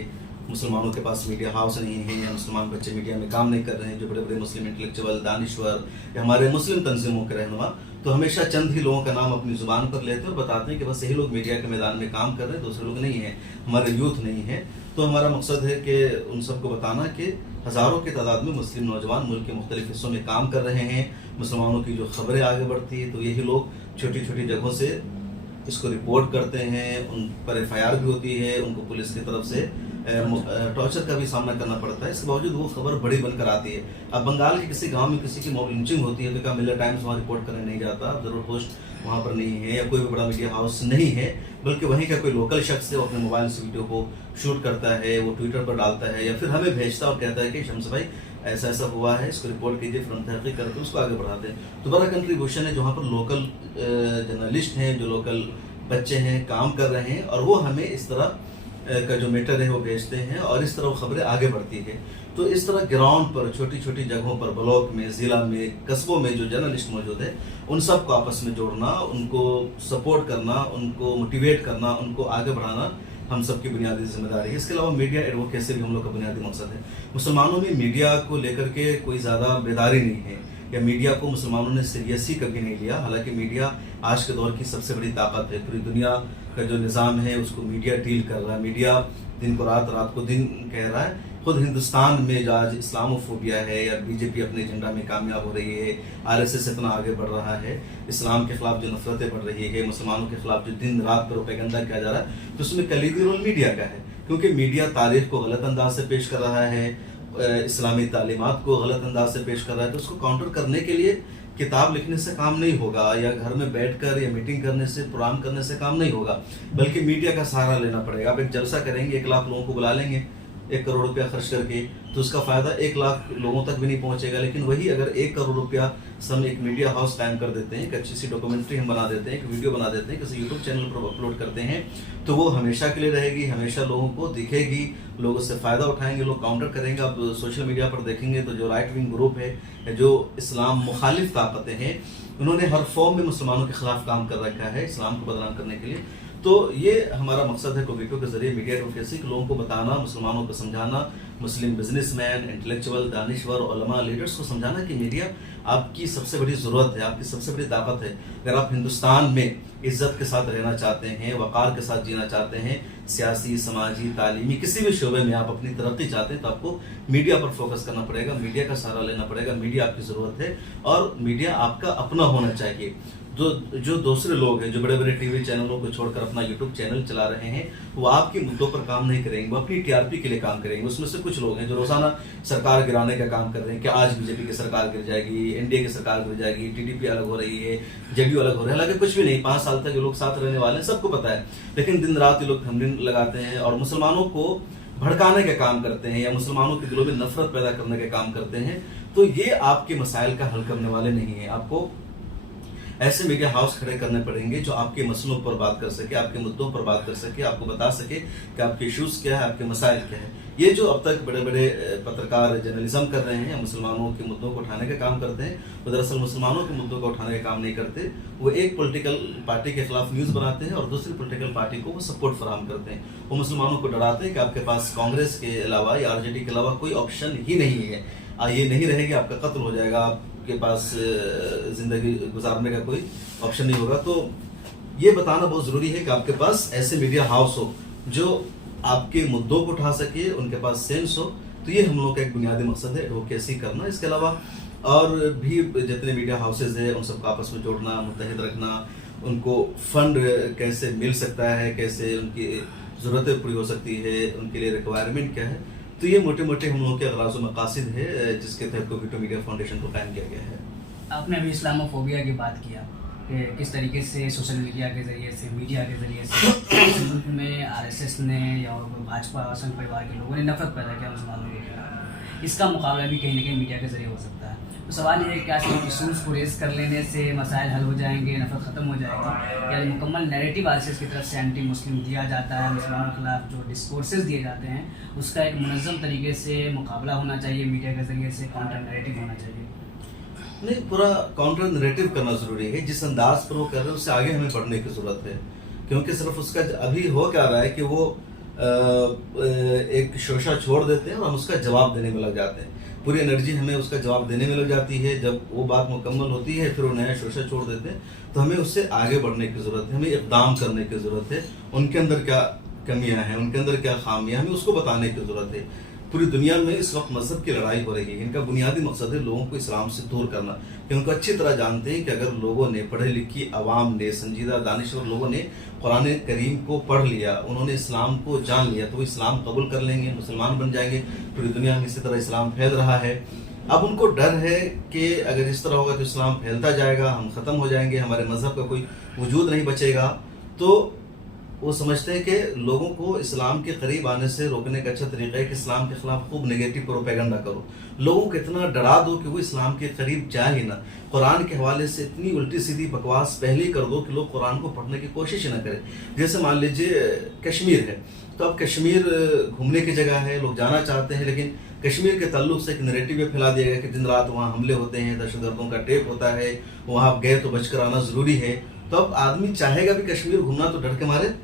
मुसलमानों के पास मीडिया हाउस नहीं है या मुसलमान बच्चे मीडिया में काम नहीं कर रहे हैं, जो बड़े बड़े मुस्लिम इंटेलेक्चुअल, दानिश्वर या हमारे मुस्लिम तंजीमों के रहनुमा, तो हमेशा चंद ही लोगों का नाम अपनी ज़ुबान पर लेते हैं और बताते हैं कि बस यही लोग मीडिया के मैदान में काम कर रहे हैं, दूसरे लोग नहीं हैं, हमारे यूथ नहीं है। तो हमारा मकसद है कि उन सबको बताना कि हज़ारों की तादाद में मुस्लिम नौजवान मुल्क के मुख्तलिफ हिस्सों में काम कर रहे हैं। मुसलमानों की जो खबरें आगे बढ़ती है तो यही लोग छोटी छोटी जगहों से इसको रिपोर्ट करते हैं, उन पर FIR भी होती है, उनको पुलिस की तरफ से टॉर्चर का भी सामना करना पड़ता है। इसके बावजूद वो खबर बड़ी बनकर आती है। अब बंगाल के किसी गांव में किसी की मॉब लिंचिंग होती है तो क्या मिलर टाइम्स वहाँ रिपोर्ट करने नहीं जाता? जरूर पोस्ट वहाँ पर नहीं है या कोई भी बड़ा मीडिया हाउस नहीं है, बल्कि वहीं का कोई लोकल शख्स है, वो अपने मोबाइल से वीडियो को शूट करता है, वो ट्विटर पर डालता है या फिर हमें भेजता और कहता है कि शम्स भाई ऐसा ऐसा हुआ है, इसको रिपोर्ट कीजिए, फिर हम तहकीक करके उसको आगे बढ़ाते हैं। तो बड़ा कंट्रीब्यूशन है जहाँ पर लोकल जर्नलिस्ट हैं, जो लोकल बच्चे हैं, काम कर रहे हैं और वो हमें इस तरह का जो मैटर है वो भेजते हैं और इस तरह वो खबरें आगे बढ़ती है। तो इस तरह ग्राउंड पर छोटी छोटी जगहों पर, ब्लॉक में, ज़िला में, कस्बों में जो जर्नलिस्ट मौजूद है उन सब को आपस में जोड़ना, उनको सपोर्ट करना, उनको मोटिवेट करना, उनको आगे बढ़ाना हम सब की बुनियादी जिम्मेदारी है। इसके अलावा मीडिया एडवोकेसी भी हम लोग का बुनियादी मकसद है। मुसलमानों में मीडिया को लेकर के कोई ज़्यादा बेदारी नहीं है या मीडिया को मुसलमानों ने सीरियस ही कभी नहीं लिया। हालांकि मीडिया आज के दौर की सबसे बड़ी ताकत है। पूरी दुनिया का जो निज़ाम है उसको मीडिया डील कर रहा है। मीडिया दिन को रात, रात को दिन कह रहा है। खुद हिंदुस्तान में जो आज इस्लामोफोबिया है या बीजेपी अपने एजेंडा में कामयाब हो रही है, RSS इतना आगे बढ़ रहा है, इस्लाम के खिलाफ जो नफरतें बढ़ रही है, मुसलमानों के खिलाफ जो दिन रात प्रोपेगेंडा किया जा रहा है, तो उसमें कलीदी रोल मीडिया का है। क्योंकि मीडिया तारीख को गलत अंदाज से पेश कर रहा है, इस्लामी तालीमात को गलत अंदाज से पेश कर रहा है। तो उसको काउंटर करने के लिए किताब लिखने से काम नहीं होगा या घर में बैठकर या मीटिंग करने से, प्रोग्राम करने से काम नहीं होगा, बल्कि मीडिया का सहारा लेना पड़ेगा। आप एक जलसा करेंगे, 1 लाख लोगों को बुला लेंगे 1 करोड़ रुपया खर्च करके, तो उसका फायदा 1 लाख लोगों तक भी नहीं पहुंचेगा। लेकिन वही अगर 1 करोड़ रुपया हम एक मीडिया हाउस कायम कर देते हैं, एक अच्छी सी डॉक्यूमेंट्री हम बना देते हैं, एक वीडियो बना देते हैं, किसी यूट्यूब चैनल पर अपलोड करते हैं, तो वो हमेशा के लिए रहेगी, हमेशा लोगों को दिखेगी, लोग उससे फ़ायदा उठाएंगे, लोग काउंटर करेंगे। आप सोशल मीडिया पर देखेंगे तो जो राइट विंग ग्रुप है, जो इस्लाम मुखालिफ ताकतें हैं, उन्होंने हर फॉर्म में मुसलमानों के खिलाफ काम कर रखा है इस्लाम को बदनाम करने के लिए। तो ये हमारा मकसद है कोविटो के जरिए मीडिया एडवोकेसी, लोगों को बताना, मुसलमानों को समझाना, मुस्लिम बिजनेसमैन, इंटेलेक्चुअल, दानिश्वर, उलमा, लीडर्स को समझाना कि मीडिया आपकी सबसे बड़ी ज़रूरत है, आपकी सबसे बड़ी ताकत है। अगर आप हिंदुस्तान में इज्जत के साथ रहना चाहते हैं, वक़ार के साथ जीना चाहते हैं, सियासी, समाजी, तालीमी किसी भी शोबे में आप अपनी तरक्की चाहते हैं, तो आपको मीडिया पर फोकस करना पड़ेगा, मीडिया का सहारा लेना पड़ेगा। मीडिया आपकी ज़रूरत है और मीडिया आपका अपना होना चाहिए। जो दूसरे लोग हैं, जो बड़े बड़े टीवी चैनलों को छोड़कर अपना यूट्यूब चैनल चला रहे हैं, वो आपके मुद्दों पर काम नहीं करेंगे, वो अपनी TRP के लिए काम करेंगे। उसमें से कुछ लोग हैं जो रोजाना सरकार गिराने का काम कर रहे हैं कि आज बीजेपी की सरकार गिर जाएगी, NDA की सरकार गिर जाएगी, TDP अलग हो रही है, JDU अलग हो रहा है। हालांकि कुछ भी नहीं, 5 साल तक ये लोग साथ रहने वाले हैं, सबको पता है। लेकिन दिन रात ये लोग थंबनेल लगाते हैं और मुसलमानों को भड़काने का काम करते हैं या मुसलमानों के दिलों में नफरत पैदा करने का काम करते हैं। तो ये आपके मसाइल का हल करने वाले नहीं है। आपको ऐसे मीडिया हाउस खड़े करने पड़ेंगे जो आपके मसलों पर बात कर सके, आपके मुद्दों पर बात कर सके, आपको बता सके कि आपके इश्यूज क्या है, आपके मसाइल क्या है। ये जो अब तक बड़े बड़े पत्रकार जर्नलिज्म कर रहे हैं, मुसलमानों के मुद्दों को उठाने का काम करते हैं, वो दरअसल मुसलमानों के मुद्दों को उठाने का काम नहीं करते। वो एक पॉलिटिकल पार्टी के खिलाफ न्यूज़ बनाते हैं और दूसरी पॉलिटिकल पार्टी को वो सपोर्ट फराहम करते हैं। वो मुसलमानों को डराते हैं कि आपके पास कांग्रेस के अलावा या RJD के अलावा कोई ऑप्शन ही नहीं है, ये नहीं रहेगी, आपका कत्ल हो जाएगा, आपके पास जिंदगी गुजारने का कोई ऑप्शन नहीं होगा। तो ये बताना बहुत ज़रूरी है कि आपके पास ऐसे मीडिया हाउस हो जो आपके मुद्दों को उठा सके, उनके पास सेंस हो। तो तो ये हम लोग का एक बुनियादी मकसद है एडवोकेसी करना। इसके अलावा और भी जितने मीडिया हाउसेज है उन सबको आपस में जोड़ना, मुत्तहिद रखना, उनको फंड कैसे मिल सकता है, कैसे उनकी ज़रूरतें पूरी हो सकती है, उनके लिए रिक्वायरमेंट क्या है। तो ये मोटे मोटे हम लोगों के अगराज़ व मकासिद है जिसके तहत कोविटो मीडिया फाउंडेशन को कायम किया गया है। आपने अभी इस्लामोफोबिया की बात किया कि किस तरीके से सोशल मीडिया के ज़रिए से, मीडिया के ज़रिए से इस मुल्क में आरएसएस ने या भाजपा और संघ परिवार के लोगों ने नफरत पैदा किया मुसलमानों के खिलाफ। इसका मुकाबला भी कहीं ना कहीं मीडिया के ज़रिए हो सकता है। तो सवाल ये है, क्या सिर्फ इशूज़ को रेस कर लेने से मसाइल हल हो जाएंगे, नफरत ख़त्म हो जाएगी, या मुकम्मल नैरेटिव आरएसएस की तरफ से एंटी मुस्लिम दिया जाता है, मुसलमानों के खिलाफ जो डिस्कोर्सेज दिए जाते हैं उसका एक मुनज़्ज़म तरीके से मुकाबला होना चाहिए, मीडिया के ज़रिए से काउंटर नैरेटिव होना चाहिए? नहीं, पूरा काउंटर नैरेटिव करना ज़रूरी है। जिस अंदाज पर वो कर रहे हैं उससे आगे हमें बढ़ने की ज़रूरत है, क्योंकि सिर्फ उसका अभी हो क्या रहा है कि वो एक शोशा छोड़ देते हैं और हम उसका जवाब देने में लग जाते हैं। पूरी एनर्जी हमें उसका जवाब देने में लग जाती है। जब वो बात मुकम्मल होती है फिर वो नया शोशा छोड़ देते हैं। तो हमें उससे आगे बढ़ने की ज़रूरत है, हमें इक़दाम करने की ज़रूरत है। उनके अंदर क्या कमियां हैं, उनके अंदर क्या खामियां, हमें उसको बताने की ज़रूरत है। पूरी दुनिया में इस वक्त मजहब की लड़ाई हो रही है। इनका बुनियादी मकसद है लोगों को इस्लाम से दूर करना, कि उनको अच्छी तरह जानते हैं कि अगर लोगों ने, पढ़े लिखी अवाम ने, संजीदा दानिश्वर लोगों ने कुरान करीम को पढ़ लिया, उन्होंने इस्लाम को जान लिया, तो वो इस्लाम कबूल कर लेंगे, मुसलमान बन जाएंगे। पूरी दुनिया में इसी तरह इस्लाम फैल रहा है। अब उनको डर है कि अगर इस तरह होगा तो इस्लाम फैलता जाएगा, हम ख़त्म हो जाएंगे, हमारे मजहब का कोई वजूद नहीं बचेगा। तो वो समझते हैं कि लोगों को इस्लाम के करीब आने से रोकने का अच्छा तरीका है कि इस्लाम के खिलाफ खूब नेगेटिव प्रोपेगेंडा करो, लोगों को इतना डरा दो कि वो इस्लाम के करीब जाए ही ना। कुरान के हवाले से इतनी उल्टी सीधी बकवास पहले ही कर दो कि लोग कुरान को पढ़ने की कोशिश ही ना करें। जैसे मान लीजिए कश्मीर है, तो अब कश्मीर घूमने की जगह है, लोग जाना चाहते हैं, लेकिन कश्मीर के ताल्लुक से एक नैरेटिव फैला दिया गया कि दिन रात वहाँ हमले होते हैं, दहशतगर्दों का टेप होता है, वहाँ आप गए तो बचकर आना ज़रूरी है। तो अब आदमी चाहेगा भी कश्मीर घूमना तो डर के मारे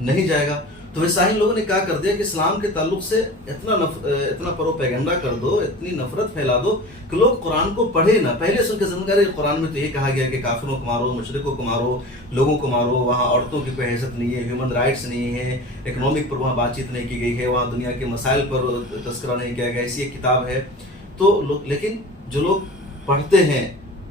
नहीं जाएगा। तो वैसा ही लोगों ने क्या कर दिया कि इस्लाम के ताल्लुक से इतना प्रोपेगेंडा कर दो, इतनी नफरत फैला दो कि लोग कुरान को पढ़े ना। पहले सुन के जानकारी, कुरान में तो ये कहा गया कि काफिरों को मारो, मुशरिकों को मारो, लोगों को मारो, वहाँ औरतों की कोई हैसियत नहीं है, ह्यूमन राइट्स नहीं है, इकोनॉमिक पर वहाँ बातचीत नहीं की गई है, वहाँ दुनिया के मसाइल पर तस्करा नहीं किया गया, ऐसी एक किताब है। तो लोग, लेकिन जो लोग पढ़ते हैं,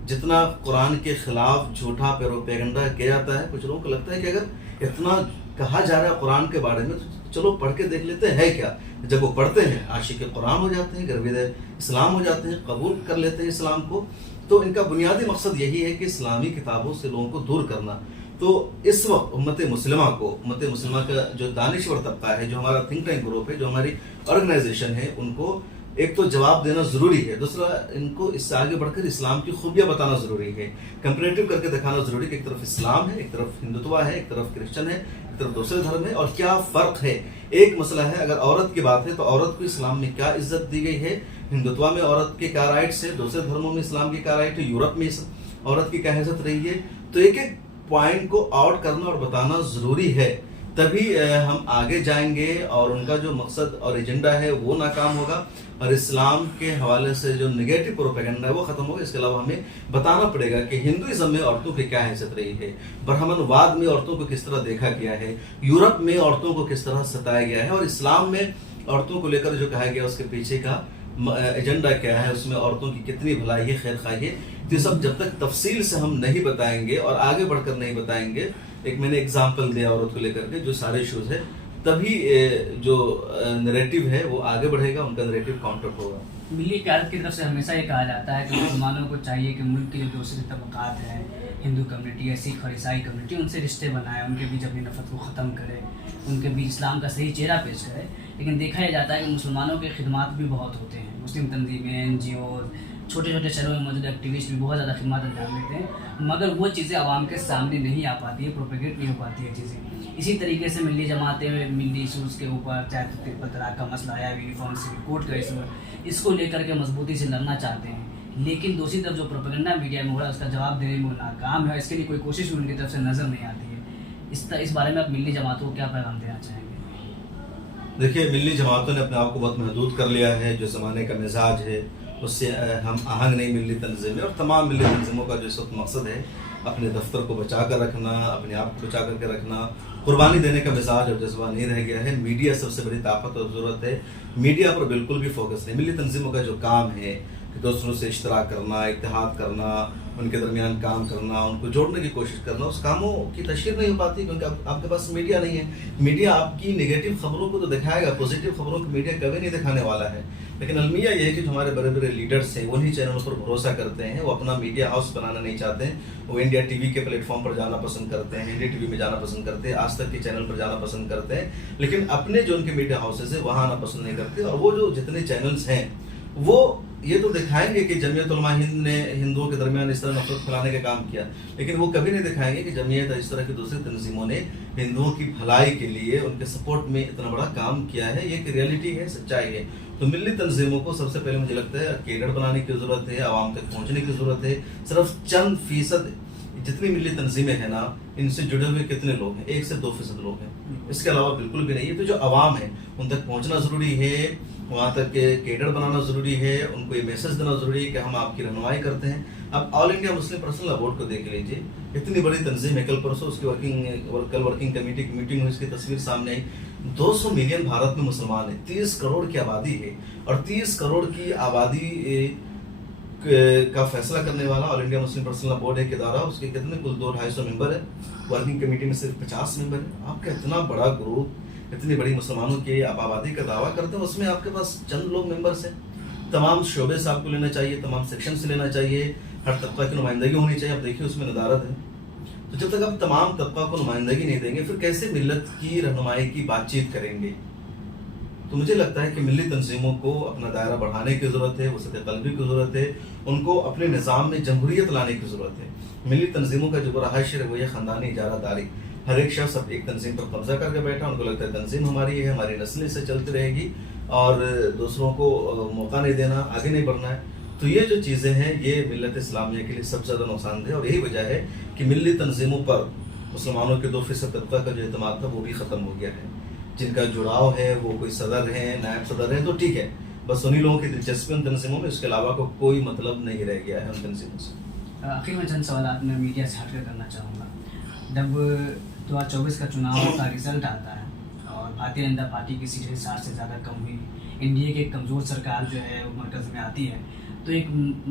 जितना कुरान के खिलाफ झूठा प्रोपेगेंडा किया जाता है, कुछ लोगों को लगता है कि अगर इतना कहा जा रहा है कुरान के बारे में तो चलो पढ़ के देख लेते हैं क्या। जब वो पढ़ते हैं आशिक कुरान हो जाते हैं, गर्विद इस्लाम हो जाते हैं, कबूल कर लेते हैं इस्लाम को। तो इनका बुनियादी मकसद यही है कि इस्लामी किताबों से लोगों को दूर करना। तो इस वक्त उम्मत मुस्लिमा का जो दानिश्वर तबका है, जो हमारा थिंक टैंक ग्रुप है, जो हमारी ऑर्गेनाइजेशन है, उनको एक तो जवाब देना ज़रूरी है, दूसरा इनको इससे आगे बढ़कर इस्लाम की खूबियाँ बताना ज़रूरी है, कंपैरेटिव करके दिखाना ज़रूरी है कि एक तरफ इस्लाम है, एक तरफ हिंदुत्व है, एक तरफ क्रिश्चियन है, एक तरफ दूसरे धर्म है, और क्या फ़र्क है। एक मसला है, अगर औरत की बात है तो औरत को इस्लाम में क्या इज्जत दी गई है, हिंदुत्व में औरत के क्या राइट्स है, दूसरे धर्मों में इस्लाम की क्या राइट है, यूरोप में औरत की क्या हैसियत रही है। तो एक एक पॉइंट को आउट करना और बताना ज़रूरी है, तभी हम आगे जाएंगे और उनका जो मकसद और एजेंडा है वो नाकाम होगा, और इस्लाम के हवाले से जो नेगेटिव प्रोपेगेंडा है वो ख़त्म होगा। इसके अलावा हमें बताना पड़ेगा कि हिंदुइज्म में औरतों की क्या हैसियत रही है, ब्राह्मणवाद में औरतों को किस तरह देखा गया है, यूरोप में औरतों को किस तरह सताया गया है, और इस्लाम में औरतों को लेकर जो कहा गया उसके पीछे का एजेंडा क्या है, उसमें औरतों की कितनी भलाई है, खैर खाई है। तो सब जब तक तफसील से हम नहीं बताएंगे और आगे बढ़कर नहीं बताएंगे, एक मैंने एग्जाम्पल दिया औरत को लेकर के जो सारे इशूज़ है, तभी जो नैरेटिव है वो आगे बढ़ेगा, उनका नैरेटिव काउंटर होगा। मिली क़यादत की तरफ से हमेशा ये कहा जाता है कि मुसलमानों को चाहिए कि मुल्क के जो दूसरे तबक़ात हैं, हिंदू कम्युनिटी है, सिख और ईसाई कम्युनिटी, उनसे रिश्ते बनाए, उनके बीच अपनी नफरत को ख़त्म करे, उनके बीच इस्लाम का सही चेहरा पेश करे। लेकिन देखा यह जाता है कि मुसलमानों के खिदमात भी बहुत होते हैं, मुस्लिम तंजीमें, NGOs, छोटे छोटे शहरों में मौजूद एक्टिविस्ट भी बहुत ज़्यादा खिदमत अंजाम देते हैं, मगर वो चीज़ें आवाम के सामने नहीं आ पाती है, प्रोपेगेट नहीं हो पाती है चीज़ें। इसी तरीके से मिली जमातें में मिली इशूज़ के ऊपर, चाहे तिब्बत तलाक का मसला आया, यूनिफॉर्म सिविल कोड का इशू, इसको लेकर के मजबूती से लड़ना चाहते हैं, लेकिन दूसरी तरफ जो प्रोपेगेंडा मीडिया में हो रहा है उसका जवाब देने में वो नाकाम है। इसके लिए कोई कोशिश भी उनकी तरफ से नज़र नहीं आती है। इस बारे में आप मिली जमातों को क्या पैगाम देना चाहेंगे? देखिए, मिली जमातों ने अपने आप को बहुत महदूद कर लिया है। जो ज़माने का मिजाज है उससे हम आहंग नहीं मिली तंजीमें, और तमाम मिली तंजीमों का जो इस वक्त मकसद है अपने दफ्तर को बचा कर रखना, अपने आप को बचा करके रखना, कुर्बानी देने का मिजाज और जज्बा नहीं रह गया है। मीडिया सबसे बड़ी ताकत और ज़रूरत है। मीडिया पर बिल्कुल भी फोकस नहीं। मिली तंजीमों का जो काम है कि दूसरों से इश्तराक करना, इत्तेहाद करना, उनके दरमियान काम करना, उनको जोड़ने की कोशिश करना, उस कामों की तशहीर नहीं हो पाती क्योंकि आपके पास मीडिया नहीं है। मीडिया आपकी नेगेटिव खबरों को तो दिखाएगा, पॉजिटिव खबरों को मीडिया कभी नहीं दिखाने वाला है। लेकिन अलमिया ये है कि जो हमारे बड़े बड़े लीडर्स हैं उन्हीं चैनलों पर भरोसा करते हैं। वो अपना मीडिया हाउस बनाना नहीं चाहते हैं। वो इंडिया टीवी के प्लेटफॉर्म पर जाना पसंद करते हैं, इंडिया टीवी में जाना पसंद करते हैं, आज तक के चैनल पर जाना पसंद करते हैं, लेकिन अपने जो उनके मीडिया हाउसेज है वहाँ आना पसंद नहीं करते। और वो जो जितने चैनल्स हैं वो ये तो दिखाएंगे कि जमीयत उलमा हिंद ने हिंदुओं के दरमियान इस तरह नफरत फैलाने का काम किया, लेकिन वो कभी नहीं दिखाएंगे कि जमीयत इस तरह की दूसरी तंजीमों ने हिंदुओं की भलाई के लिए उनके सपोर्ट में इतना बड़ा काम किया है। ये एक रियलिटी है, सच्चाई है। तो मिली तंजीमों को सबसे पहले मुझे लगता है केडर बनाने की जरूरत है, आवाम तक पहुंचने की जरूरत है। सिर्फ चंद फीसद जितनी मिली तंजीमें हैं ना, इनसे जुड़े हुए कितने लोग हैं? 1 से 2% लोग हैं, इसके अलावा बिल्कुल भी नहीं है। तो जो आवाम है उन तक पहुंचना जरूरी है, वहाँ तक के केडर बनाना जरूरी है, उनको ये मैसेज देना जरूरी है कि हम आपकी रहनुमाई करते हैं। अब all India Muslim personal law board को देख लीजिए, इतनी बड़ी तंजीम है। कल परसों उसकी वर्किंग कमेटी की मीटिंग हुई, इसकी तस्वीर सामने आई। 200 मिलियन भारत में मुसलमान है, 30 करोड़ की आबादी है, और 30 करोड़ की आबादी का फैसला करने वाला all India Muslim personal law board एक इदारा, उसके कितने कुल 200-250 मेंबर है। वर्किंग कमेटी में सिर्फ 50 मेंबर है। आपका इतना बड़ा ग्रुप, इतनी बड़ी मुसलमानों की आप आबादी का दावा करते हैं, उसमें आपके पास चंद लोग मेंबर्स हैं। तमाम शोबे से आपको लेना चाहिए, तमाम सेक्शन से लेना चाहिए, हर तबका की नुमाइंदगी होनी चाहिए। आप देखिए उसमें नदारत है। तो जब तक आप तमाम तबका को नुमाइंदगी नहीं देंगे, फिर कैसे मिल्लत की रहनुमाई की बातचीत करेंगे? तो मुझे लगता है कि मिली तंजीमों को अपना दायरा बढ़ाने की ज़रूरत है, वसत क़ल्बी की ज़रूरत है, उनको अपने निज़ाम में जमहूरियत लाने की ज़रूरत है। मिली तंजीमों का जो बड़ा हशर है वो ये ख़ानदानी इजारादारी। हर एक शख्स अब एक तंजीम पर कब्जा करके बैठा, उनको लगता है तंजीम हमारी है, हमारी नस्लें से चलती रहेगी और दूसरों को मौका नहीं देना, आगे नहीं बढ़ना है। तो ये जो चीज़ें हैं ये मिल्लत इस्लामिया के लिए सबसे ज़्यादा नुकसानदेह, और यही वजह है कि मिली तंजीमों पर मुसलमानों के 2% तबका का जो एतमाद था वो भी ख़त्म हो गया है। जिनका जुड़ाव है वो कोई सदर है, नायब सदर है, तो ठीक है, बस उन्हीं लोगों की दिलचस्पी उन तंजीमों में, उसके अलावा को कोई मतलब नहीं रह गया है उन तंजीमों से। आखिर में चंद सवाल आपने मीडिया से हटकर करना चाहूँगा। जब 2024 का चुनाव का रिजल्ट आता है और भारतीय जनता पार्टी की सीटें 60 से ज़्यादा कम हुई, एनडीए की एक कमज़ोर सरकार जो है वो मरकज़ में आती है, तो एक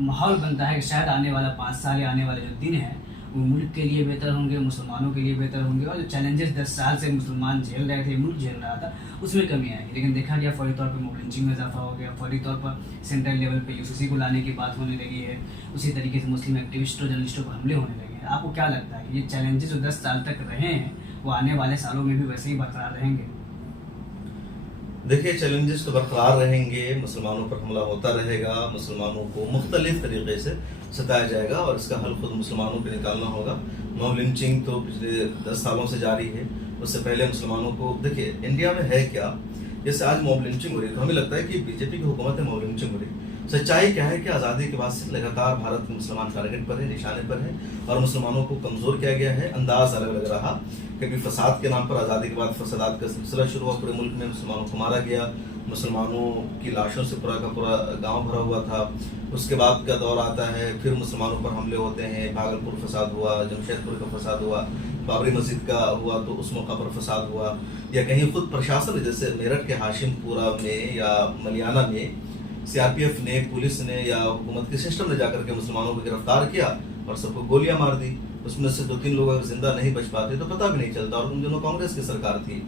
माहौल बनता है कि शायद आने वाला 5 साल या आने वाले जो दिन हैं वो मुल्क के लिए बेहतर होंगे, मुसलमानों के लिए बेहतर होंगे, और जो चैलेंजेस 10 साल से मुसलमान झेल रहे थे, मुल्क झेल रहा था, उसमें कमी आएगी। लेकिन देखा गया फौरी तौर पर मॉब लिंचिंग में इजाफा हो गया, फौरी तौर पर सेंट्रल लेवल पे यूसीसी को लाने की बात होने लगी है, उसी तरीके से मुस्लिम एक्टिविस्टों जर्नलिस्टों पर हमले होने लगे हैं। आपको क्या लगता है कि ये चैलेंजेस जो 10 साल तक रहे हैं वो आने वाले सालों में भी वैसे ही बरकरार रहेंगे? देखिए, चैलेंजेस तो बरकरार रहेंगे, मुसलमानों पर हमला होता रहेगा, मुसलमानों को मुख्तलिफ तरीके से सताया जाएगा और इसका हल खुद मुसलमानों को निकालना होगा। मॉब लिंचिंग तो पिछले 10 सालों से जारी है, उससे पहले मुसलमानों को देखिए इंडिया में है क्या, जैसे आज मॉब लिंचिंग हो रही है तो हमें लगता है कि बीजेपी की हुकूमत है, मॉब लिंचिंग हो रही। सच्चाई क्या है कि आज़ादी के बाद से लगातार भारत के मुसलमान टारगेट पर है, निशाने पर है, और मुसलमानों को कमज़ोर किया गया है। अंदाज अलग अलग रहा, कभी फसाद के नाम पर आज़ादी के बाद फसादात का सिलसिला शुरू हुआ, पूरे मुल्क में मुसलमानों को मारा गया, मुसलमानों की लाशों से पूरा का पूरा गांव भरा हुआ था। उसके बाद का दौर आता है, फिर मुसलमानों पर हमले होते हैं, भागलपुर फसाद हुआ, जमशेदपुर का फसाद हुआ, बाबरी मस्जिद का हुआ तो उस मौका पर फसाद हुआ, या कहीं खुद प्रशासन जैसे मेरठ के हाशिमपुरा में या मलियाना में सीआरपीएफ ने, पुलिस ने या हुकूमत के सिस्टम ने जाकर के मुसलमानों को गिरफ्तार किया और सबको गोलियां मार दी। उसमें से 2-3 लोग अगर जिंदा नहीं बच पाते तो पता भी नहीं चलता, और उन दिनों कांग्रेस की सरकार थी।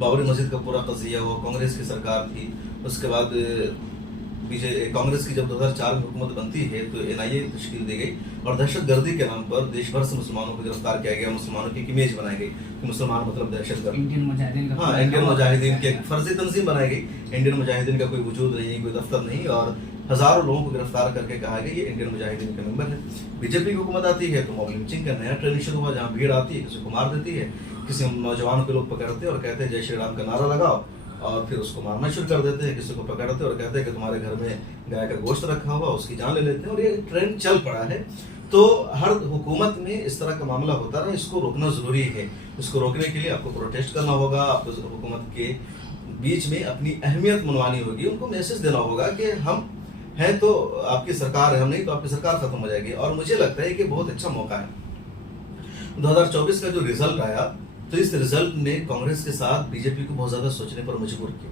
बाबरी मस्जिद का पूरा कज़िया वो कांग्रेस की सरकार थी। उसके बाद कांग्रेस की जब 2004 में हुकूमत बनती है तो एनआईए तश्कील दी गई और दहशतगर्दी के नाम पर देश भर से मुसलमानों को गिरफ्तार किया गया, मुसलमानों की एक इमेज बनाई गई कि मुसलमान मतलब दहशतगर्द। इंडियन मुजाहिदीन का इंडियन मुजाहिदीन की एक फर्जी तंजीम बनाई गई। इंडियन मुजाहिदीन का कोई वजूद नहीं, कोई दफ्तर नहीं, और हजारों लोगों को गिरफ्तार करके कहा गया ये इंडियन मुजाहिदीन का मेंबर है। बीजेपी की हुकूमत आती है तो मॉब लिंचिंग का नया ट्रेंड शुरू हुआ, जहाँ भीड़ आती है, किसी को मार देती है, किसी नौजवान को लोग पकड़ते हैं और कहते हैं जय श्री राम का नारा लगाओ, और फिर उसको मारना शुरू कर देते हैं। किसी को पकड़ते हैं और कहते हैं कि तुम्हारे घर में गाय का गोश्त रखा हुआ, उसकी जान ले लेते हैं, और ये ट्रेंड चल पड़ा है। तो हर हुकूमत में इस तरह का मामला होता रहा, इसको रोकना जरूरी है। इसको रोकने के लिए आपको प्रोटेस्ट करना होगा, आपको हुकूमत के बीच में अपनी अहमियत मनवानी होगी, उनको मैसेज देना होगा कि हम हैं तो आपकी सरकार है, हम नहीं तो आपकी सरकार खत्म हो जाएगी। और मुझे लगता है कि बहुत अच्छा मौका है 2024 का जो रिजल्ट आया, तो इस रिजल्ट ने कांग्रेस के साथ बीजेपी को बहुत ज्यादा सोचने पर मजबूर किया।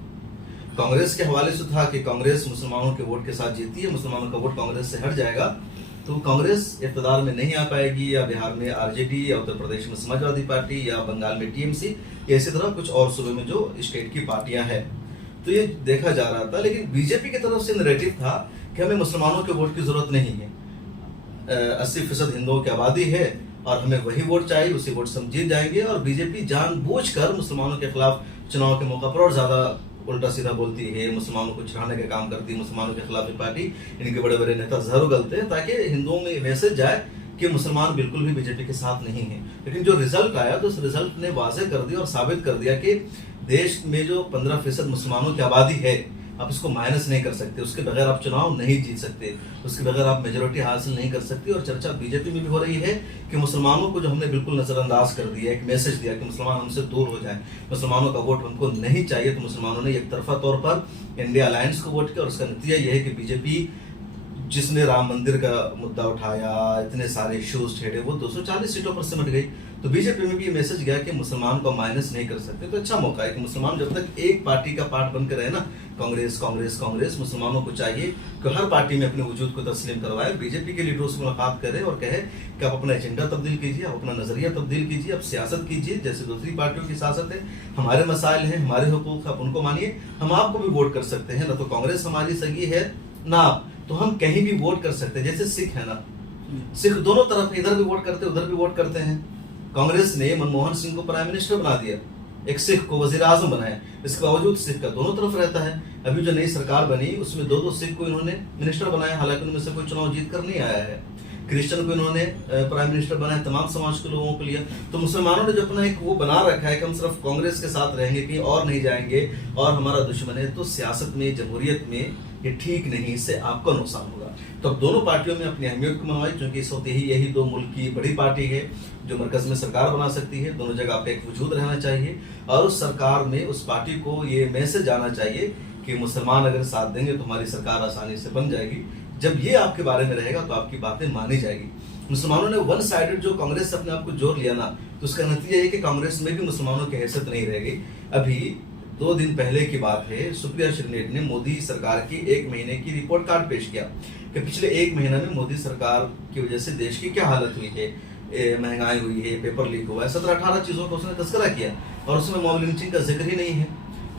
कांग्रेस के हवाले से था कि कांग्रेस मुसलमानों के वोट के साथ जीती है, मुसलमानों का वोट कांग्रेस से हट जाएगा तो कांग्रेस इक़्तिदार में नहीं आ पाएगी, या बिहार में आरजेडी, या उत्तर प्रदेश में समाजवादी पार्टी, या बंगाल में टीएमसी, इसी तरह कुछ और सूबे में जो स्टेट की पार्टियां हैं। तो ये देखा जा रहा था, लेकिन बीजेपी की तरफ से नैरेटिव था कि हमें मुसलमानों के वोट की जरूरत नहीं है, 80% हिंदुओं की आबादी है और हमें वही वोट चाहिए, उसी वोट से हम जीत जाएंगे। और बीजेपी जानबूझकर मुसलमानों के खिलाफ चुनाव के मौका पर और ज्यादा उल्टा सीधा बोलती है, मुसलमानों को छिड़ाने का काम करती है, मुसलमानों के खिलाफ ये पार्टी, इनके बड़े बड़े नेता जहर उगलते हैं ताकि हिंदुओं में मैसेज जाए कि मुसलमान बिल्कुल भी बीजेपी के साथ नहीं है। लेकिन जो रिजल्ट आया तो उस रिजल्ट ने वाज़ेह कर दिया और साबित कर दिया कि देश में जो 15% मुसलमानों की आबादी है, आप इसको माइनस नहीं कर सकते, उसके बगैर आप चुनाव नहीं जीत सकते, उसके बगैर आप मेजोरिटी हासिल नहीं कर सकते। और चर्चा बीजेपी में भी हो रही है कि मुसलमानों को जो हमने बिल्कुल नजरअंदाज कर दिया, एक मैसेज दिया कि मुसलमान हमसे दूर हो जाए, मुसलमानों का वोट हमको नहीं चाहिए, तो मुसलमानों ने एक तरफा तौर पर इंडिया अलायंस को वोट किया। और उसका नतीजा यह है कि बीजेपी जिसने राम मंदिर का मुद्दा उठाया, इतने सारे इश्यूज छेड़े, वो 240 सीटों पर सिमट गई। तो बीजेपी में भी ये मैसेज गया कि मुसलमान को माइनस नहीं कर सकते। तो अच्छा मौका है कि मुसलमान जब तक एक पार्टी का पार्ट बनकर रहे ना, कांग्रेस कांग्रेस कांग्रेस, मुसलमानों को चाहिए कि हर पार्टी में अपने वजूद को तस्लीम करवाए, बीजेपी के लीडरों से मुलाकात करें और कहे कि आप अपना एजेंडा तब्दील कीजिए, आप अपना नजरिया तब्दील कीजिए, आप सियासत कीजिए जैसे दूसरी पार्टियों की सियासत है, हमारे मसाइल हैं, हमारे हुकूक, आप उनको मानिए, हम आपको भी वोट कर सकते हैं। ना तो कांग्रेस हमारी सगी है ना आप, तो हम कहीं भी वोट कर सकते हैं। जैसे सिख है ना, सिख दोनों तरफ, इधर भी वोट करते हैं, उधर भी वोट करते हैं। कांग्रेस ने मनमोहन सिंह को प्राइम मिनिस्टर बना दिया, एक सिख को वजीर आजम बनाया, इसके बावजूद सिख का दोनों तरफ रहता है। अभी जो नई सरकार बनी उसमें दो सिख को इन्होंने मिनिस्टर बनाया, हालांकि उनमें से कोई चुनाव जीत कर नहीं आया है। क्रिश्चियन को इन्होंने प्राइम मिनिस्टर बनाया, तमाम समाज के लोगों को लिया। तो मुसलमानों ने जो अपना एक वो बना रखा है कि हम सिर्फ कांग्रेस के साथ रहेंगे, कहीं और नहीं जाएंगे और हमारा दुश्मन है, तो सियासत में, जमहूरियत में ये ठीक नहीं, इससे आपका नुकसान होगा। तो अब दोनों पार्टियों में अपनी अहमियत को मनवाई, क्योंकि इस वक्त यही दो मुल्क की बड़ी पार्टी है जो मरकज में सरकार बना सकती है। दोनों जगह आपका एक वजूद रहना चाहिए और उस सरकार में उस पार्टी को ये मैसेज आना चाहिए कि मुसलमान अगर साथ देंगे तो हमारी सरकार आसानी से बन जाएगी। जब ये आपके बारे में रहेगा तो आपकी बातें मानी जाएगी। मुसलमानों ने वन साइडेड जो कांग्रेस से अपने आप को जोड़ लिया ना, तो उसका नतीजा ये कि कांग्रेस में भी मुसलमानों की हैसियत नहीं रह गई। अभी 2 दिन पहले की बात है, सुप्रिया श्रीनेट ने मोदी सरकार की 1 महीने की रिपोर्ट कार्ड पेश किया कि पिछले 1 महीना में मोदी सरकार की वजह से देश की क्या हालत हुई है, महंगाई हुई है, पेपर लीक हुआ है, 17-18 चीजों का उसने तस्करा किया और उसमें मॉब लिंचिंग का जिक्र ही नहीं है।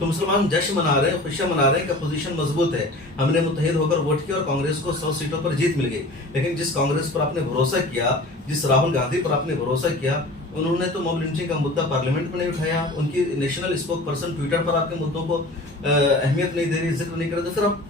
तो मुसलमान जश्न मना रहे हैं, खुशियां मना रहे हैं कि अपोजिशन मजबूत है, हमने मुत्तहिद होकर वोट किया और कांग्रेस को 100 सीटों पर जीत मिल गई। लेकिन जिस कांग्रेस पर आपने भरोसा किया, जिस राहुल गांधी पर आपने भरोसा किया, उन्होंने तो मॉब लिंचिंग का मुद्दा पार्लियामेंट में नहीं उठाया, उनकी नेशनल स्पोक पर्सन ट्विटर पर आपके मुद्दों को अहमियत नहीं दे रही, जिक्र नहीं कर रहे, तो फिर आप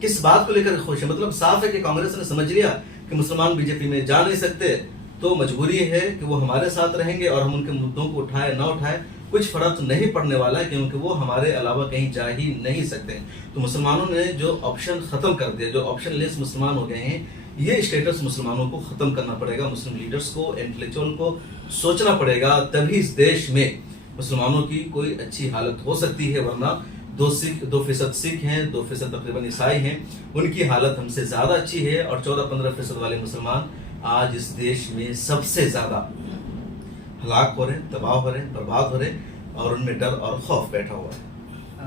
किस बात को लेकर खुश है? मतलब साफ है कि कांग्रेस ने समझ लिया कि मुसलमान बीजेपी में जा नहीं सकते, तो मजबूरी है कि वो हमारे साथ रहेंगे और हम उनके मुद्दों को उठाए ना उठाए कुछ फर्क नहीं पड़ने वाला है, क्योंकि वो हमारे अलावा कहीं जा ही नहीं सकते। तो मुसलमानों ने जो ऑप्शन खत्म कर दिया, जो ऑप्शन लेस मुसलमान हो गए हैं, ये स्टेटस मुसलमानों को खत्म करना पड़ेगा। मुस्लिम लीडर्स को, इंटेलेक्चुअल को सोचना पड़ेगा, तभी इस देश में मुसलमानों की कोई अच्छी हालत हो सकती है। वरना 2% सिख हैं, 2% तकरीबन ईसाई हैं, उनकी हालत हमसे ज्यादा अच्छी है और 14-15% वाले मुसलमान आज इस देश में सबसे ज्यादा हलाक हो रहे हैं, तबाह हो रहे हैं, बर्बाद हो रहे हैं और उनमें डर और खौफ बैठा हुआ है।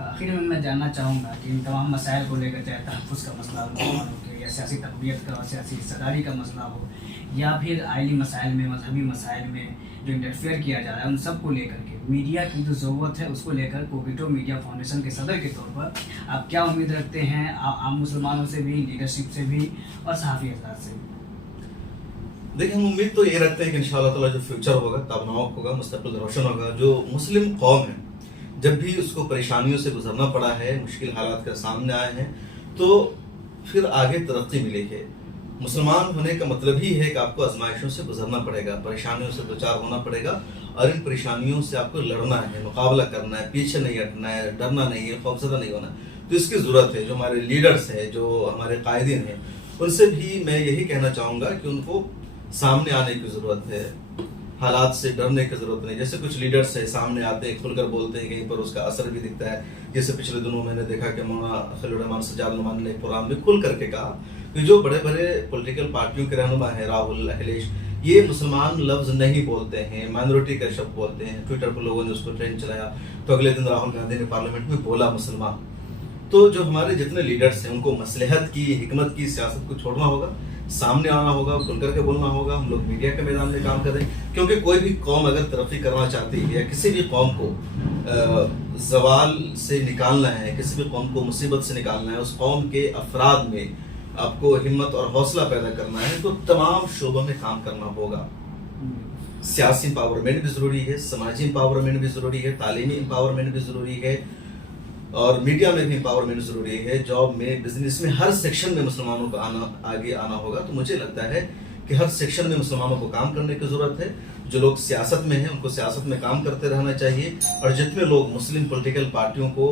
आखिर में मैं जानना चाहूँगा कि इन तमाम मसाइल को लेकर, चाहे तहफ़्फ़ुज़ का मसला हो या सियासी तक़वियत का, सियासी हिस्सेदारी का मसला हो, या फिर आइली मसाइल में, मजहबी मसाइल में जो इंटरफेयर किया जा रहा है, उन सब को लेकर के मीडिया की जो ज़रूरत है उसको लेकर कोविटो मीडिया फाउंडेशन के सदर के तौर पर आप क्या उम्मीद रखते हैं आम मुसलमानों से भी, लीडरशिप से भी और सहाफ़ी हज़रात से भी? देखिए, हम उम्मीद तो ये रखते हैं कि इंशाअल्लाह ताला जो फ्यूचर होगा, ताबनाक होगा, मुस्तक़बिल रोशन होगा। जो मुस्लिम कौम है, जब भी उसको परेशानियों से गुजरना पड़ा है, मुश्किल हालात के सामने आए हैं, तो फिर आगे तरक्की मिली है। मुसलमान होने का मतलब ही है कि आपको आजमाइशों से गुजरना पड़ेगा, परेशानियों से दो चार होना पड़ेगा और इन परेशानियों से आपको लड़ना है, मुकाबला करना है, पीछे नहीं हटना है, डरना नहीं है, खौफज़दा नहीं होना। तो इसकी ज़रूरत है। जो हमारे लीडर्स हैं, जो हमारे कायदीन हैं, उनसे भी मैं यही कहना चाहूँगा कि उनको सामने आने की ज़रूरत है, हालात से डरने की ज़रूरत नहीं। जैसे कुछ लीडर्स है, सामने आते हैं, खुलकर बोलते हैं, कहीं पर उसका असर भी दिखता है। जैसे पिछले दिनों मैंने देखा कि मौलाना खलील रहमान सज्जाद नुमान ने प्रोग्राम में खुल करके कहा कि जो बड़े बड़े पॉलिटिकल पार्टियों के रहनुमा है, राहुल, अखिलेश, ये मुसलमान लफ्ज नहीं बोलते हैं, माइनॉरिटी का शब्द बोलते हैं। ट्विटर पर लोगों ने उसको ट्रेंड चलाया, तो अगले दिन राहुल गांधी ने पार्लियामेंट में बोला मुसलमान। तो जो हमारे जितने लीडर्स हैं उनको मसलहत की, हिकमत की सियासत को छोड़ना होगा, सामने आना होगा, खुल करके बोलना होगा। हम लोग मीडिया के मैदान में काम करें, क्योंकि कोई भी कौम अगर तरक्की करना चाहती है या किसी भी कौम को जवाल से निकालना है, किसी भी कौम को मुसीबत से निकालना है, उस कौम के अफराद में आपको हिम्मत और हौसला पैदा करना है, तो तमाम शोबों में काम करना होगा। सियासी एम्पावरमेंट भी जरूरी है, समाजी एम्पावरमेंट भी जरूरी है, तालीमी एम्पावरमेंट भी जरूरी है, और मीडिया में भी एम्पावरमेंट जरूरी है। जॉब में, बिजनेस में, हर सेक्शन में मुसलमानों को आगे आना होगा। तो मुझे लगता है कि हर सेक्शन में मुसलमानों को काम करने की जरूरत है। जो लोग सियासत में हैं उनको सियासत में काम करते रहना चाहिए, और जितने लोग मुस्लिम पॉलिटिकल पार्टियों को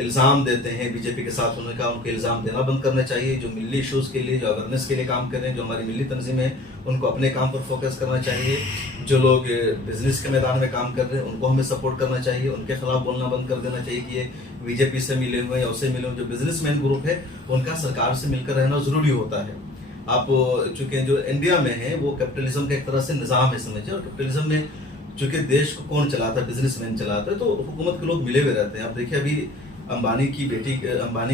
इल्ज़ाम देते हैं बीजेपी के साथ होने का, उनको इल्ज़ाम देना बंद करना चाहिए। जो मिली इशूज़ के लिए, जो अवेयरनेस के लिए काम कर रहे हैं, जो हमारी मिली तंजीमें हैं, उनको अपने काम पर फोकस करना चाहिए। जो लोग बिजनेस के मैदान में काम कर रहे हैं उनको हमें सपोर्ट करना चाहिए, उनके खिलाफ बोलना बंद कर देना चाहिए कि ये बीजेपी से मिले हुए या उससे मिले हुए। जो बिजनेसमैन ग्रुप है उनका सरकार से मिलकर रहना जरूरी होता है। आप चूंकि जो इंडिया में है वो कैपिटलिज्म का एक तरह से निज़ाम है समझिए, और कैपिटलिज्म में चूंकि देश को कौन चलाता है, बिजनेसमैन चलाता है, तो हुकूमत के लोग मिले हुए रहते हैं। आप देखिए अभी अंबानी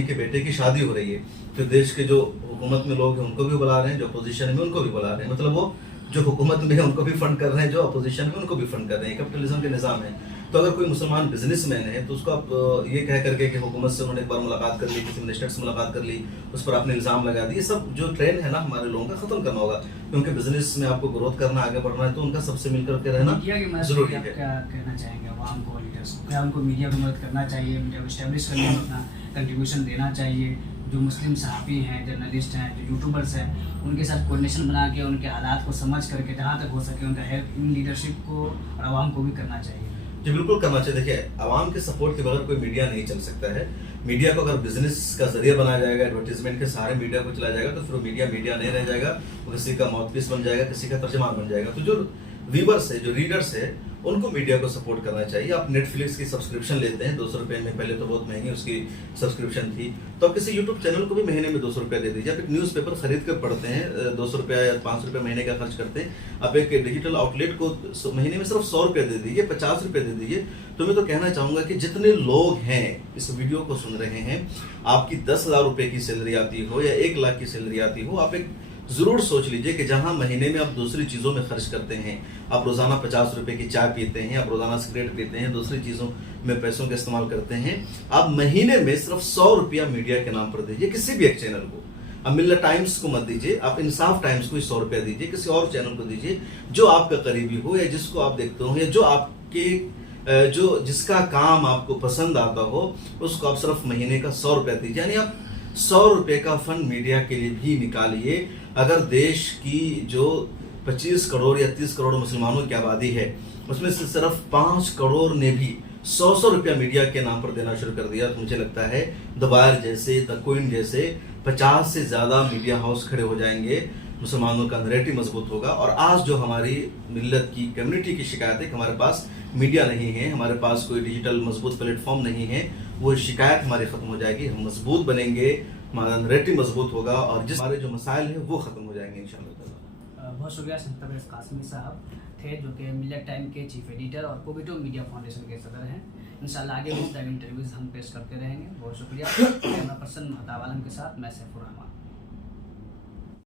के बेटे की शादी हो रही है, तो देश के जो हुकूमत में लोग हैं उनको भी बुला रहे हैं, जो अपोजिशन में उनको भी बुला रहे हैं। मतलब वो जो हुकूमत में है उनको भी फंड कर रहे हैं, जो अपोजिशन में उनको भी फंड कर रहे हैं। कैपिटलिज्म के निज़ाम है। तो अगर कोई मुसलमान बिजनेसमैन है तो उसको आप ये कह करके कि हुकूमत से उन्होंने एक बार मुलाकात कर ली, किसी मिनिस्टर से मुलाकात कर ली, उस पर आपने इल्ज़ाम लगा दिए, सब जो ट्रेंड है ना हमारे लोगों का खत्म करना होगा। क्योंकि बिजनेस में आपको ग्रोथ करना, आगे बढ़ना है, तो उनका सबसे मिलकर के रहना जरूरी है। क्या कहना चाहेंगे आवाम को, लीडर्स को? क्या उनको मीडिया को मदद करना चाहिए, मीडिया को इस्टेब्लिश करने में अपना कंट्रीब्यूशन देना चाहिए? जो मुस्लिम सहाफ़ी हैं, जर्नलिस्ट हैं, जो यूट्यूबर्स हैं, उनके साथ कोऑर्डिनेशन बना के उनके हालात को समझ करके जहाँ तक हो सके उनका हेल्प इन लीडरशिप को और आवाम को भी करना चाहिए। जी बिल्कुल करना चाहिए। देखिए आवाम के सपोर्ट के बगैर कोई मीडिया नहीं चल सकता है। मीडिया को अगर बिजनेस का जरिया बनाया जाएगा, एडवर्टीजमेंट के सहारे मीडिया को चलाया जाएगा, तो फिर वो मीडिया नहीं रह जाएगा, वो किसी का माउथपीस बन जाएगा, किसी का तर्जमान बन जाएगा। तो जो व्यूवर्स है, जो रीडर्स है, उनको मीडिया को सपोर्ट करना चाहिए। आप नेटफ्लिक्स की सब्सक्रिप्शन लेते हैं 200 रुपये में, पहले तो बहुत महंगी उसकी सब्सक्रिप्शन थी, तो आप किसी यूट्यूब चैनल को भी महीने में 200 रुपये दे दीजिए। आप एक न्यूज़पेपर खरीद कर पढ़ते हैं, 200 रुपया या 500 रुपये महीने का खर्च करते हैं। आप एक डिजिटल आउटलेट को महीने में सिर्फ 100 रुपये दे दीजिए, 50 रुपये दे दीजिए। तो मैं तो कहना चाहूँगा कि जितने लोग हैं इस वीडियो को सुन रहे हैं, आपकी 10,000 रुपये की सैलरी आती हो या 1 लाख की सैलरी आती हो, आप एक जरूर सोच लीजिए कि जहां महीने में आप दूसरी चीजों में खर्च करते हैं, आप रोजाना 50 रुपए की चाय पीते हैं, आप रोजाना सिगरेट पीते हैं, दूसरी चीजों में पैसों का इस्तेमाल करते हैं, आप महीने में सिर्फ 100 रुपया मीडिया के नाम पर दीजिए, किसी भी एक चैनल को। अब मिल्ला टाइम्स को मत दीजिए, आप इंसाफ टाइम्स को 100 रुपया दीजिए, किसी और चैनल को दीजिए जो आपका करीबी हो या जिसको आप देखते हो या जो आपके जिसका काम आपको पसंद आता हो, उसको आप सिर्फ महीने का 100 रुपया दीजिए। यानी आप 100 रुपए का फंड मीडिया के लिए भी निकालिए। अगर देश की जो 25 करोड़ या 30 करोड़ मुसलमानों की आबादी है, उसमें से सिर्फ 5 करोड़ ने भी 100 रुपया मीडिया के नाम पर देना शुरू कर दिया, तो मुझे लगता है द वायर जैसे, द क्वीन जैसे 50 से ज्यादा मीडिया हाउस खड़े हो जाएंगे, मुसलमानों का नैरेटिव मजबूत होगा। और आज जो हमारी मिल्लत की कम्युनिटी की शिकायत है कि हमारे पास मीडिया नहीं है, हमारे पास कोई डिजिटल मजबूत प्लेटफॉर्म नहीं है, वो शिकायत हमारी खत्म हो जाएगी, हम मजबूत बनेंगे, हमारा नैरेटिव मजबूत होगा, और जिस हमारे जो मसाइल हैं वो खत्म हो जाएंगे इंशाल्लाह। बहुत शुक्रिया संत तबरेज़ कासमी साहब थे, जो कि मिल्लत टाइम के चीफ एडिटर और कोविटो मीडिया फाउंडेशन के सदर हैं। इंशाल्लाह आगे मुख्तलिफ इंटरव्यूज़ हम पेश करते रहेंगे। बहुत शुक्रिया। कैमरा पर्सन महताब आलम के साथ मैं सैफुर रहमान।